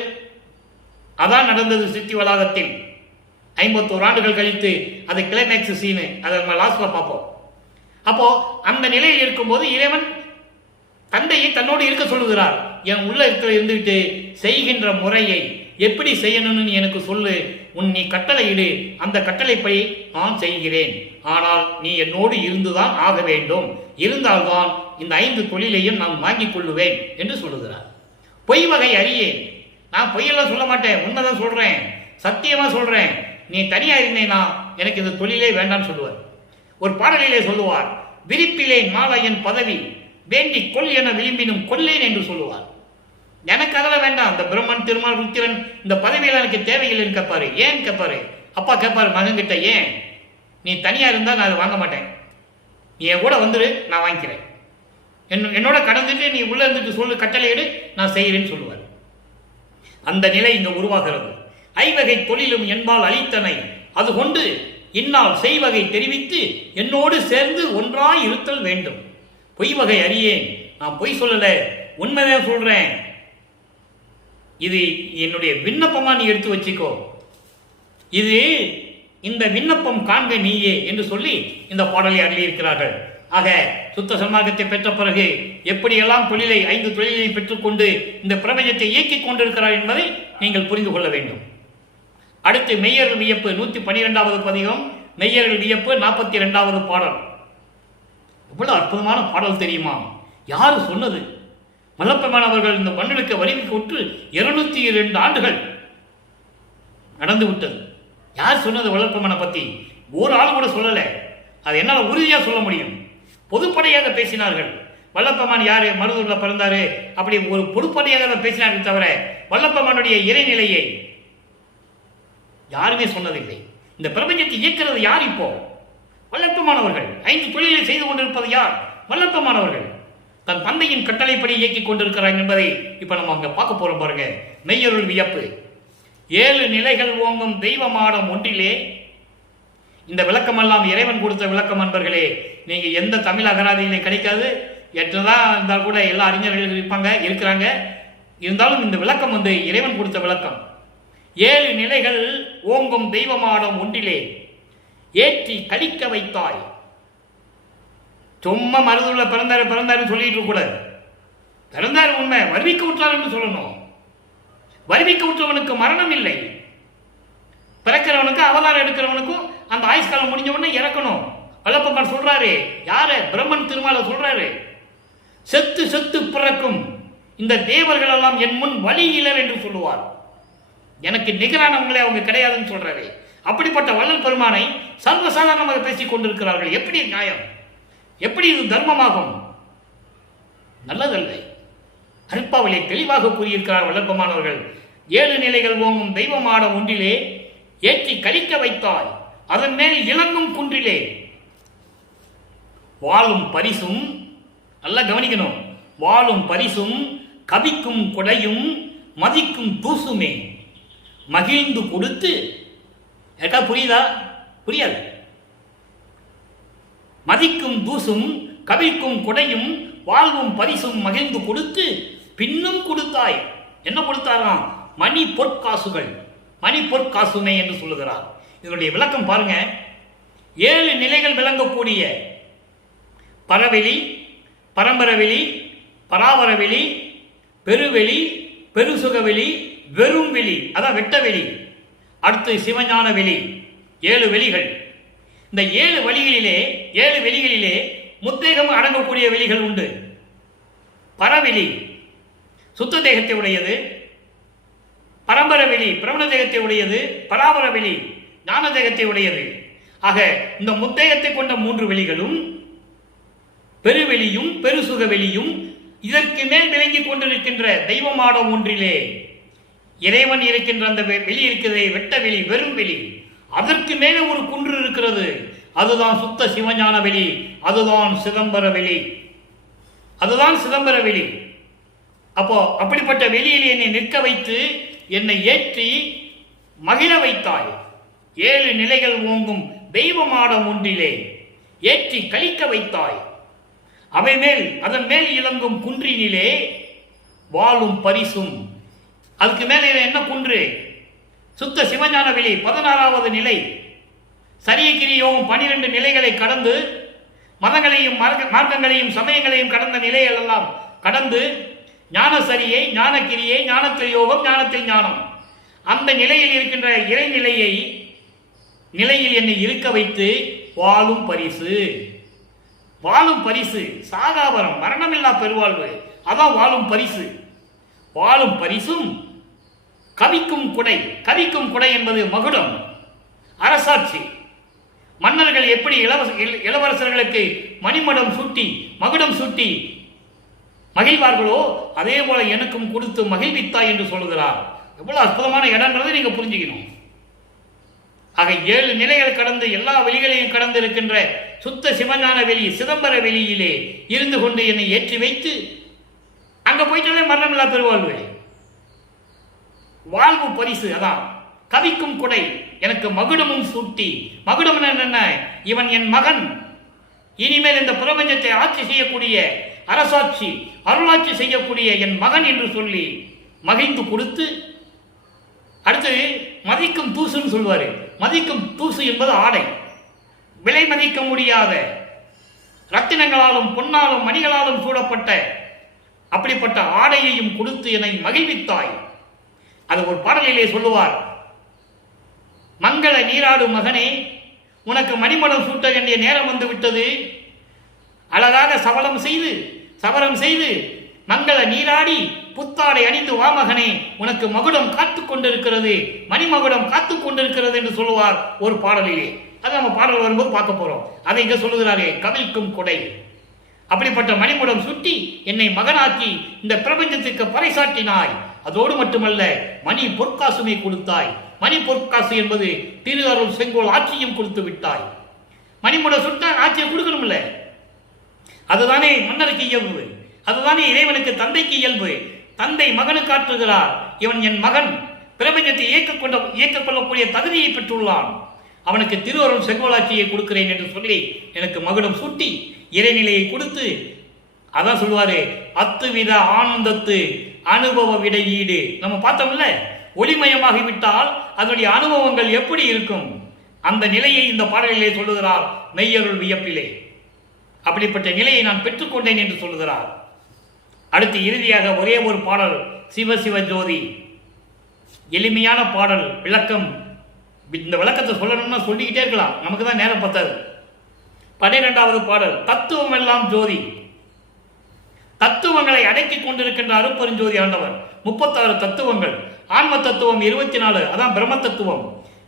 அதான் நடந்தது சித்தி வளாகத்தில். 51 ஆண்டுகள் கழித்து அது கிளைமேக்ஸ் சீனு, அதை நம்ம லாஸ்ட்ல பார்ப்போம். அப்போ அந்த நிலையில் இருக்கும்போது இறைவன் தந்தையை தன்னோடு இருக்க சொல்லுகிறார். என் உள்ள இருந்துவிட்டு செய்கின்ற முறையை எப்படி செய்யணும்னு நீ எனக்கு சொல்லு, நீ கட்டளையிடு, அந்த கட்டளைப்படி நான் செய்கிறேன். ஆனால் நீ என்னோடு இருந்துதான் ஆக வேண்டும், இருந்தால்தான் இந்த 5 தொழிலையும் நான் வாங்கிக் கொள்ளுவேன் என்று சொல்லுகிறார். பொய் வகை அறியேன், நான் பொய்யெல்லாம் சொல்ல மாட்டேன், உண்மைதான் சொல்றேன், சத்தியமா சொல்றேன். நீ தனியா இருந்தேனா எனக்கு இந்த தொழிலே வேண்டாம்னு சொல்லுவார். ஒரு பாடலிலே சொல்லுவார், விரிப்பிலே மாலையன் பதவி வேண்டி கொல் என விரும்பினும் கொல்லேன் என்று சொல்லுவார். எனக்கு அதெல்லாம் வேண்டாம், இந்த பிரம்மன் திருமால் ருத்திரன் இந்த பதவியெல்லாம் எனக்கு தேவையில்லைன்னு கேட்பாரு. ஏன் கேட்பாரு? அப்பா கேட்பாரு மகன் கிட்ட, ஏன் நீ தனியா இருந்தா நான் அதை வாங்க மாட்டேன், நீ என் கூட வந்துரு, நான் வாங்கிக்கிறேன், என்னோட கடந்துட்டு நீ உள்ள இருந்துட்டு சொல்லு, கட்டளையிடு, நான் செய்கிறேன்னு சொல்லுவார். அந்த நிலை இங்க உருவாகிறது. ஐவகை தொழிலும் என்பால் அளித்தனை அது கொண்டு இந்நாள் செய்வகை தெரிவித்து என்னோடு சேர்ந்து ஒன்றாய் இருத்தல் வேண்டும். பொய் வகை அறியேன், நான் பொய் சொல்லல, உண்மைதான் சொல்றேன். இது என்னுடைய விண்ணப்பமா நீ எடுத்து வச்சுக்கோ, இது இந்த விண்ணப்பம் காண்க நீயே என்று சொல்லி இந்த பாடலை அருளியிருக்கிறார்கள். ஆக சுத்த சன்மார்க்கத்தை பெற்ற பிறகு எப்படியெல்லாம் தொழிலை 5 தொழிலை பெற்றுக்கொண்டு இந்த பிரபஞ்சத்தை இயக்கிக் கொண்டிருக்கிறார் என்பதை நீங்கள் புரிந்து கொள்ள வேண்டும். அடுத்து மெய்யர்கள் வியப்பு 112வது பதிகம், மெய்யர்கள் வியப்பு 42வது பாடல். எவ்வளவு அற்புதமான பாடல் தெரியுமா? யாரு சொன்னது? வல்லப்பெருமான் அவர்கள் இந்த மண்ணுக்கு வலிமைக்கு உற்று 202 ஆண்டுகள் நடந்து விட்டது. யார் சொன்னது வல்லப்பெருமானை பத்தி? ஒரு ஆள் கூட சொல்லல. அது என்னால் உறுதியா சொல்ல முடியும். பொதுப்படையாக பேசினார்கள். வல்லப்பெருமான் யாரு, மருதூர்ல பிறந்தாரு, அப்படி ஒரு பொதுப்படையாக பேசினார்கள் தவிர வல்லப்பெருமானுடைய இறைநிலையை யாருமே சொன்னதில்லை. இந்த பிரபஞ்சத்தை இயக்கிறது யார்? இப்போ வல்லப்பெருமானவர்கள். 5 தொழிலை செய்து கொண்டிருப்பது யார்? வல்லப்பெருமானவர்கள். தன் தந்தையின் கட்டளைப்படி இயக்கிக் கொண்டிருக்கிறார் என்பதை இப்ப நம்ம அங்க பார்க்க போறோம் பாருங்க. மெய்யருள் வியப்பு. 7 நிலைகள் ஓங்கும் தெய்வமாடம் ஒன்றிலே. இந்த விளக்கமெல்லாம் இறைவன் கொடுத்த விளக்கம் அன்பர்களே. நீங்க எந்த தமிழ் அகராதியிலே கிடைக்காது. எட்டுதான் இருந்தால் கூட எல்லா அறிஞர்கள் இருக்கிறாங்க. இருந்தாலும் இந்த விளக்கம் இறைவன் கொடுத்த விளக்கம். 7 நிலைகள் ஓங்கும் தெய்வமாடம் ஒன்றிலே ஏற்றி கழிக்க வைத்தாய். சும்மா மருதுள்ள பிறந்தாரு சொல்லிட்டு இருக்க கூடாது. பிறந்தாரு உண்மை, வருவிக்க விட்டார் என்று சொல்லணும். வருவிக்க விட்டவனுக்கு மரணம் இல்லை. பிறக்கிறவனுக்கு அவதாரம் எடுக்கிறவனுக்கும் அந்த ஆயுஷ்காலம் முடிஞ்ச உடனே இறக்கணும். வல்லப்பெருமான் சொல்றாரு, யாரு? பிரம்மன் திருமால சொல்றாரு, செத்து செத்து பிறக்கும் இந்த தேவர்கள் எல்லாம் என் முன் வழியிலர் என்று சொல்லுவார். எனக்கு நிகரானவங்களே அவங்க கிடையாதுன்னு சொல்றாரு. அப்படிப்பட்ட வள்ளல் பெருமானை சர்வசாதாரணமாக பேசிக் கொண்டிருக்கிறார்கள். எப்படி நியாயம்? எப்படி இது தர்மமாகும்? நல்லதல்ல. அருட்பாவிலே தெளிவாக கூறியிருக்கிறார் வல்லப்பெருமானவர்கள். 7 நிலைகள் ஓங்கும் தெய்வமாடம் ஒன்றிலே ஏற்றி கழிக்க வைத்தாய், அதன் மேல் இளங்கும் குன்றிலே வாழும் பரிசும், நல்லா கவனிக்கணும், வாழும் பரிசும் கவிக்கும் கொடையும் மதிக்கும் தூசுமே மகிழ்ந்து கொடுத்து. எனக்கா புரியுதா? புரியாது. மதிக்கும் தூசும் கவிக்கும் கொடையும் வாழ்வும் பரிசும் மகிழ்ந்து கொடுத்து பின்னும் கொடுத்தாய். என்ன கொடுத்தாராம்? மணி பொற்காசுகள், மணி பொற்காசுமே என்று சொல்லுகிறார். இதனுடைய விளக்கம் பாருங்க. 7 நிலைகள் விளங்கக்கூடிய பரவெளி, பரம்பரவெளி, பராவரவெளி, பெருவெளி, பெருசுகவெளி, வெறும் வெளி, அதான் வெட்டவெளி, அடுத்து சிவஞான வெளி, 7 வெளிகள். இந்த 7 வெளிகளிலே முத்தேகம் அடங்கக்கூடிய வெளிகள் உண்டு. பரவெளி சுத்த தேகத்தை உடையது, பரம்பர வெளி பிரமண தேகத்தை உடையது, பராபர வெளி ஞான தேகத்தை உடையது. ஆக இந்த முத்தேகத்தை கொண்ட 3 வெளிகளும், பெருவெளியும் பெருசுக வெளியும் இதற்கு மேல் விளங்கி கொண்டிருக்கின்ற தெய்வமாடம் ஒன்றிலே இறைவன் இருக்கின்ற அந்த வெளி இருக்கிறதே, வெட்ட வெளி, வெறும் வெளி, அதற்கு மேலே ஒரு குன்று இருக்கிறது. அதுதான் சுத்த சிவஞான வெளி, அதுதான் சிதம்பர வெளி, அதுதான் சிதம்பர வெளி. அப்போ அப்படிப்பட்ட வெளியில் என்னை நிற்க வைத்து என்னை ஏற்றி மகிழ வைத்தாய். 7 நிலைகள் ஓங்கும் தெய்வமாடம் ஒன்றிலே ஏற்றி கழிக்க வைத்தாய். அவை மேல், அதன் மேல் இளங்கும் குன்றினிலே வாழும் பரிசும். அதுக்கு மேலே என்ன குன்று? சுத்த சிவஞான வெளி 16வது நிலை. சரியகிரி யோகம் 12 நிலைகளை கடந்து, மதங்களையும் மார்க்கங்களையும் சமயங்களையும் கடந்த நிலைகள் எல்லாம் கடந்து, ஞான சரியை, ஞானக்கிரியை, ஞானத்தில் யோகம், ஞானத்தில் ஞானம், அந்த நிலையில் இருக்கின்ற நிலையில் என்னை இருக்க வைத்து வாழும் பரிசு. வாழும் பரிசு சாகாவரம், மரணமில்லா பெருவாழ்வு, அதான் வாழும் பரிசு. வாழும் பரிசும் கவிக்கும் குடை. கவிக்கும் குடை என்பது மகுடம், அரசாட்சி. மன்னர்கள் எப்படி இளவரசர்களுக்கு மணிமடம் சூட்டி, மகுடம் சூட்டி மகிழ்வார்களோ, அதே போல எனக்கும் கொடுத்து மகிழ்வித்தாய் என்று சொல்லுகிறார். எவ்வளவு அற்புதமான இடம்ன்றதை நீங்க புரிஞ்சுக்கணும். ஆக 7 நிலைகள் கடந்து, எல்லா வெளிகளையும் கடந்து இருக்கின்ற சுத்த சிவஞான வெளி, சிதம்பர வெளியிலே இருந்து கொண்டு என்னை ஏற்றி வைத்து, அங்க போயிட்டாலே மரணமில்லா பெருவாழ்வு, வாழ்வு பரிசு. அதான் கவிக்கும் குடை, எனக்கு மகுடமும் சூட்டி. மகுடம் என்ன? இவன் என் மகன், இனிமேல் இந்த பிரபஞ்சத்தை ஆட்சி செய்யக்கூடிய, அரசாட்சி, அருளாட்சி செய்யக்கூடிய என் மகன் என்று சொல்லி மகிழ்ந்து கொடுத்து, அடுத்து மதிக்கும் தூசுன்னு சொல்வாரு. மதிக்கும் தூசு என்பது ஆடை, விலை மதிக்க முடியாத ரத்தினங்களாலும் பொன்னாலும் மணிகளாலும் சூடப்பட்ட அப்படிப்பட்ட ஆடையையும் கொடுத்து என்னை மகிழ்வித்தாய். அது ஒரு பாடலிலே சொல்லுவார், மங்கள நீராடு மகனே, உனக்கு மணிமடம் சூட்ட வேண்டிய நேரம் வந்து விட்டது. அழகாக சவரம் செய்து மங்கள நீராடி புத்தாடை அணிந்து வா மகனே, உனக்கு மகுடம் காத்து கொண்டிருக்கிறது, மணிமகுடம் காத்து கொண்டிருக்கிறது என்று சொல்லுவார் ஒரு பாடலிலே. அது நம்ம பாடல் வரும்போது பார்க்க போறோம். அதை இங்க சொல்லுகிறாரே, கவிழ்க்கும் கொடை. அப்படிப்பட்ட மணிமுடம் சுட்டி என்னை மகனாக்கி இந்த பிரபஞ்சத்திற்கு பறைசாட்டினாய். அதோடு மட்டுமல்ல, மணி பொற்காசுமை கொடுத்தாய். மணி பொற்காசு என்பது திரு அருள் செங்கோல் ஆட்சியும் கொடுத்து விட்டாய். மணிமுட சுட்டா ஆட்சியை கொடுக்கணும்ல, அதுதானே மன்னருக்கு இயல்பு, அதுதானே இறைவனுக்கு தந்தைக்கு இயல்பு. தந்தை மகனுக்கு ஆற்றுகிறார், இவன் என் மகன், பிரபஞ்சத்தை இயக்க கொள்ளக்கூடிய தகுதியை பெற்றுள்ளான், அவனுக்கு திரு அருள் செங்கோலாட்சியை கொடுக்கிறேன் என்று சொல்லி எனக்கு மகுடம் சூட்டி இறைநிலையை கொடுத்து, அதான் சொல்லுவாரு, அத்துவித ஆனந்தத்து அனுபவ விடையீடு. நம்ம பார்த்தோம்ல, ஒளிமயமாகிவிட்டால் அதனுடைய அனுபவங்கள் எப்படி இருக்கும், அந்த நிலையை இந்த பாடலிலே சொல்லுகிறார் மெய்யருள் வியப்பிலே. அப்படிப்பட்ட நிலையை நான் பெற்றுக்கொண்டேன் என்று சொல்லுகிறார். அடுத்து இறுதியாக ஒரே ஒரு பாடல், சிவ சிவ ஜோதி. எளிமையான பாடல், விளக்கம். இந்த விளக்கத்தை சொல்லணும்னா சொல்லிக்கிட்டே இருக்கலாம், நமக்கு தான் நேரம் பத்தாது. 12வது பாடல், தத்துவம் எல்லாம் ஜோதி. தத்துவங்களை அடக்கி கொண்டிருக்கின்ற அருப்பெருஞ்சோதி ஆண்டவர். 36 தத்துவங்கள். ஆன்ம தத்துவம் 24, அதான் பிரம்ம தத்துவம்.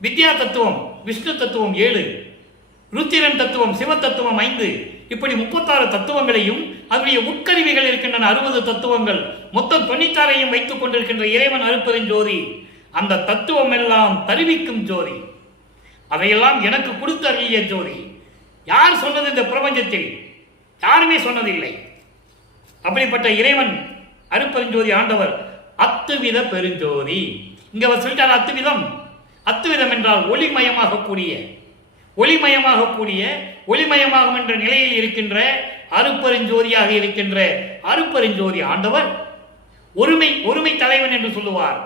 வித்யா தத்துவம், விஷ்ணு தத்துவம் 7, ருத்திரன் தத்துவம், சிவ தத்துவம் 5. இப்படி 36 தத்துவங்களையும் அதனுடைய உட்கருவிகள் இருக்கின்றன 60 தத்துவங்கள். மொத்தம் 96ஐயும் வைத்துக் கொண்டிருக்கின்ற இறைவன் அருப்பெருஞ்சோதி. அந்த தத்துவம் எல்லாம் தருவிக்கும் ஜோதி, அதையெல்லாம் எனக்கு கொடுத்து அருளிய ஜோதி. யார் சொன்னது இந்த பிரபஞ்சத்தில்? யாருமே சொன்னதில்லை. அப்படிப்பட்ட இறைவன் அருப்பெருஞ்சோதி ஆண்டவர் அத்துவித பெருஞ்சோதி. இங்க அவர் சொல்லிட்டார் அத்துவிதம். அத்துவிதம் என்றால் ஒளிமயமாகும் என்ற நிலையில் இருக்கின்ற அருப்பெருஞ்சோதியாக இருக்கின்ற அருப்பெருஞ்சோதி ஆண்டவர் ஒருமை தலைவன் என்று சொல்லுவார்,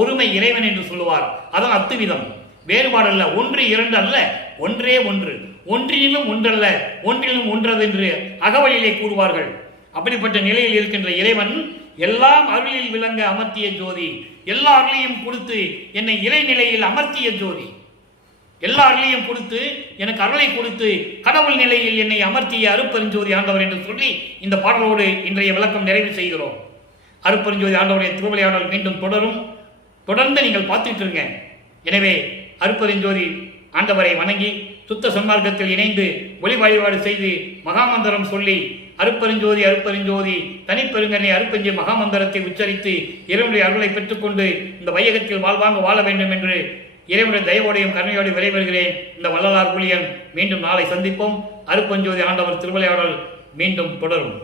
ஒருமை இறைவன் என்று சொல்லுவார். அதான் அத்துவிதம். வேறுபாடல்ல, 1 2 அல்ல, ஒன்றே ஒன்று, ஒன்றிலும் ஒன்றல்ல, ஒன்றிலும் ஒன்றது என்று அகவலிலே கூறுவார்கள். அப்படிப்பட்ட நிலையில் இருக்கின்ற இறைவன் எல்லாம் அருளில் விளங்க அமர்த்திய ஜோதி. எல்லா அருளையும் கொடுத்து என்னை இறைநிலையில் அமர்த்திய ஜோதி. எல்லா அருளையும் கொடுத்து எனக்கு அருளை கொடுத்து கடவுள் நிலையில் என்னை அமர்த்திய அருப்பெருஞ்சோதி ஆண்டவர் என்று சொல்லி இந்த பாடலோடு இன்றைய விளக்கம் நிறைவு செய்கிறோம். அருப்பெருஞ்சோதி ஆண்டவருடைய திருவிளையாடல் மீண்டும் தொடர்ந்து நீங்கள் பார்த்துட்டு இருங்க. எனவே அருப்பெருஞ்சோதி ஆண்டவரை வணங்கி சுத்த சன்மார்க்கத்தில் இணைந்து ஒளி வழிபாடு செய்து மகாமந்திரம் சொல்லி அருப்பெருஞ்சோதி அருப்பெருஞ்சோதி தனிப்பெருங்கனை அருப்பெஞ்சு மகாமந்திரத்தை உச்சரித்து இறைவனுடைய அருளை பெற்றுக்கொண்டு இந்த வையகத்தில் வாழ்வாங்க வாழ வேண்டும் என்று இறைவனுடைய தயவோடையும் கருணையோடு விரைவருகிறேன். இந்த வள்ளலார் புலியன் மீண்டும் நாளை சந்திப்போம். அருப்பெருஞ்சோதி ஆண்டவர் திருவிளையாடல் மீண்டும் தொடரும்.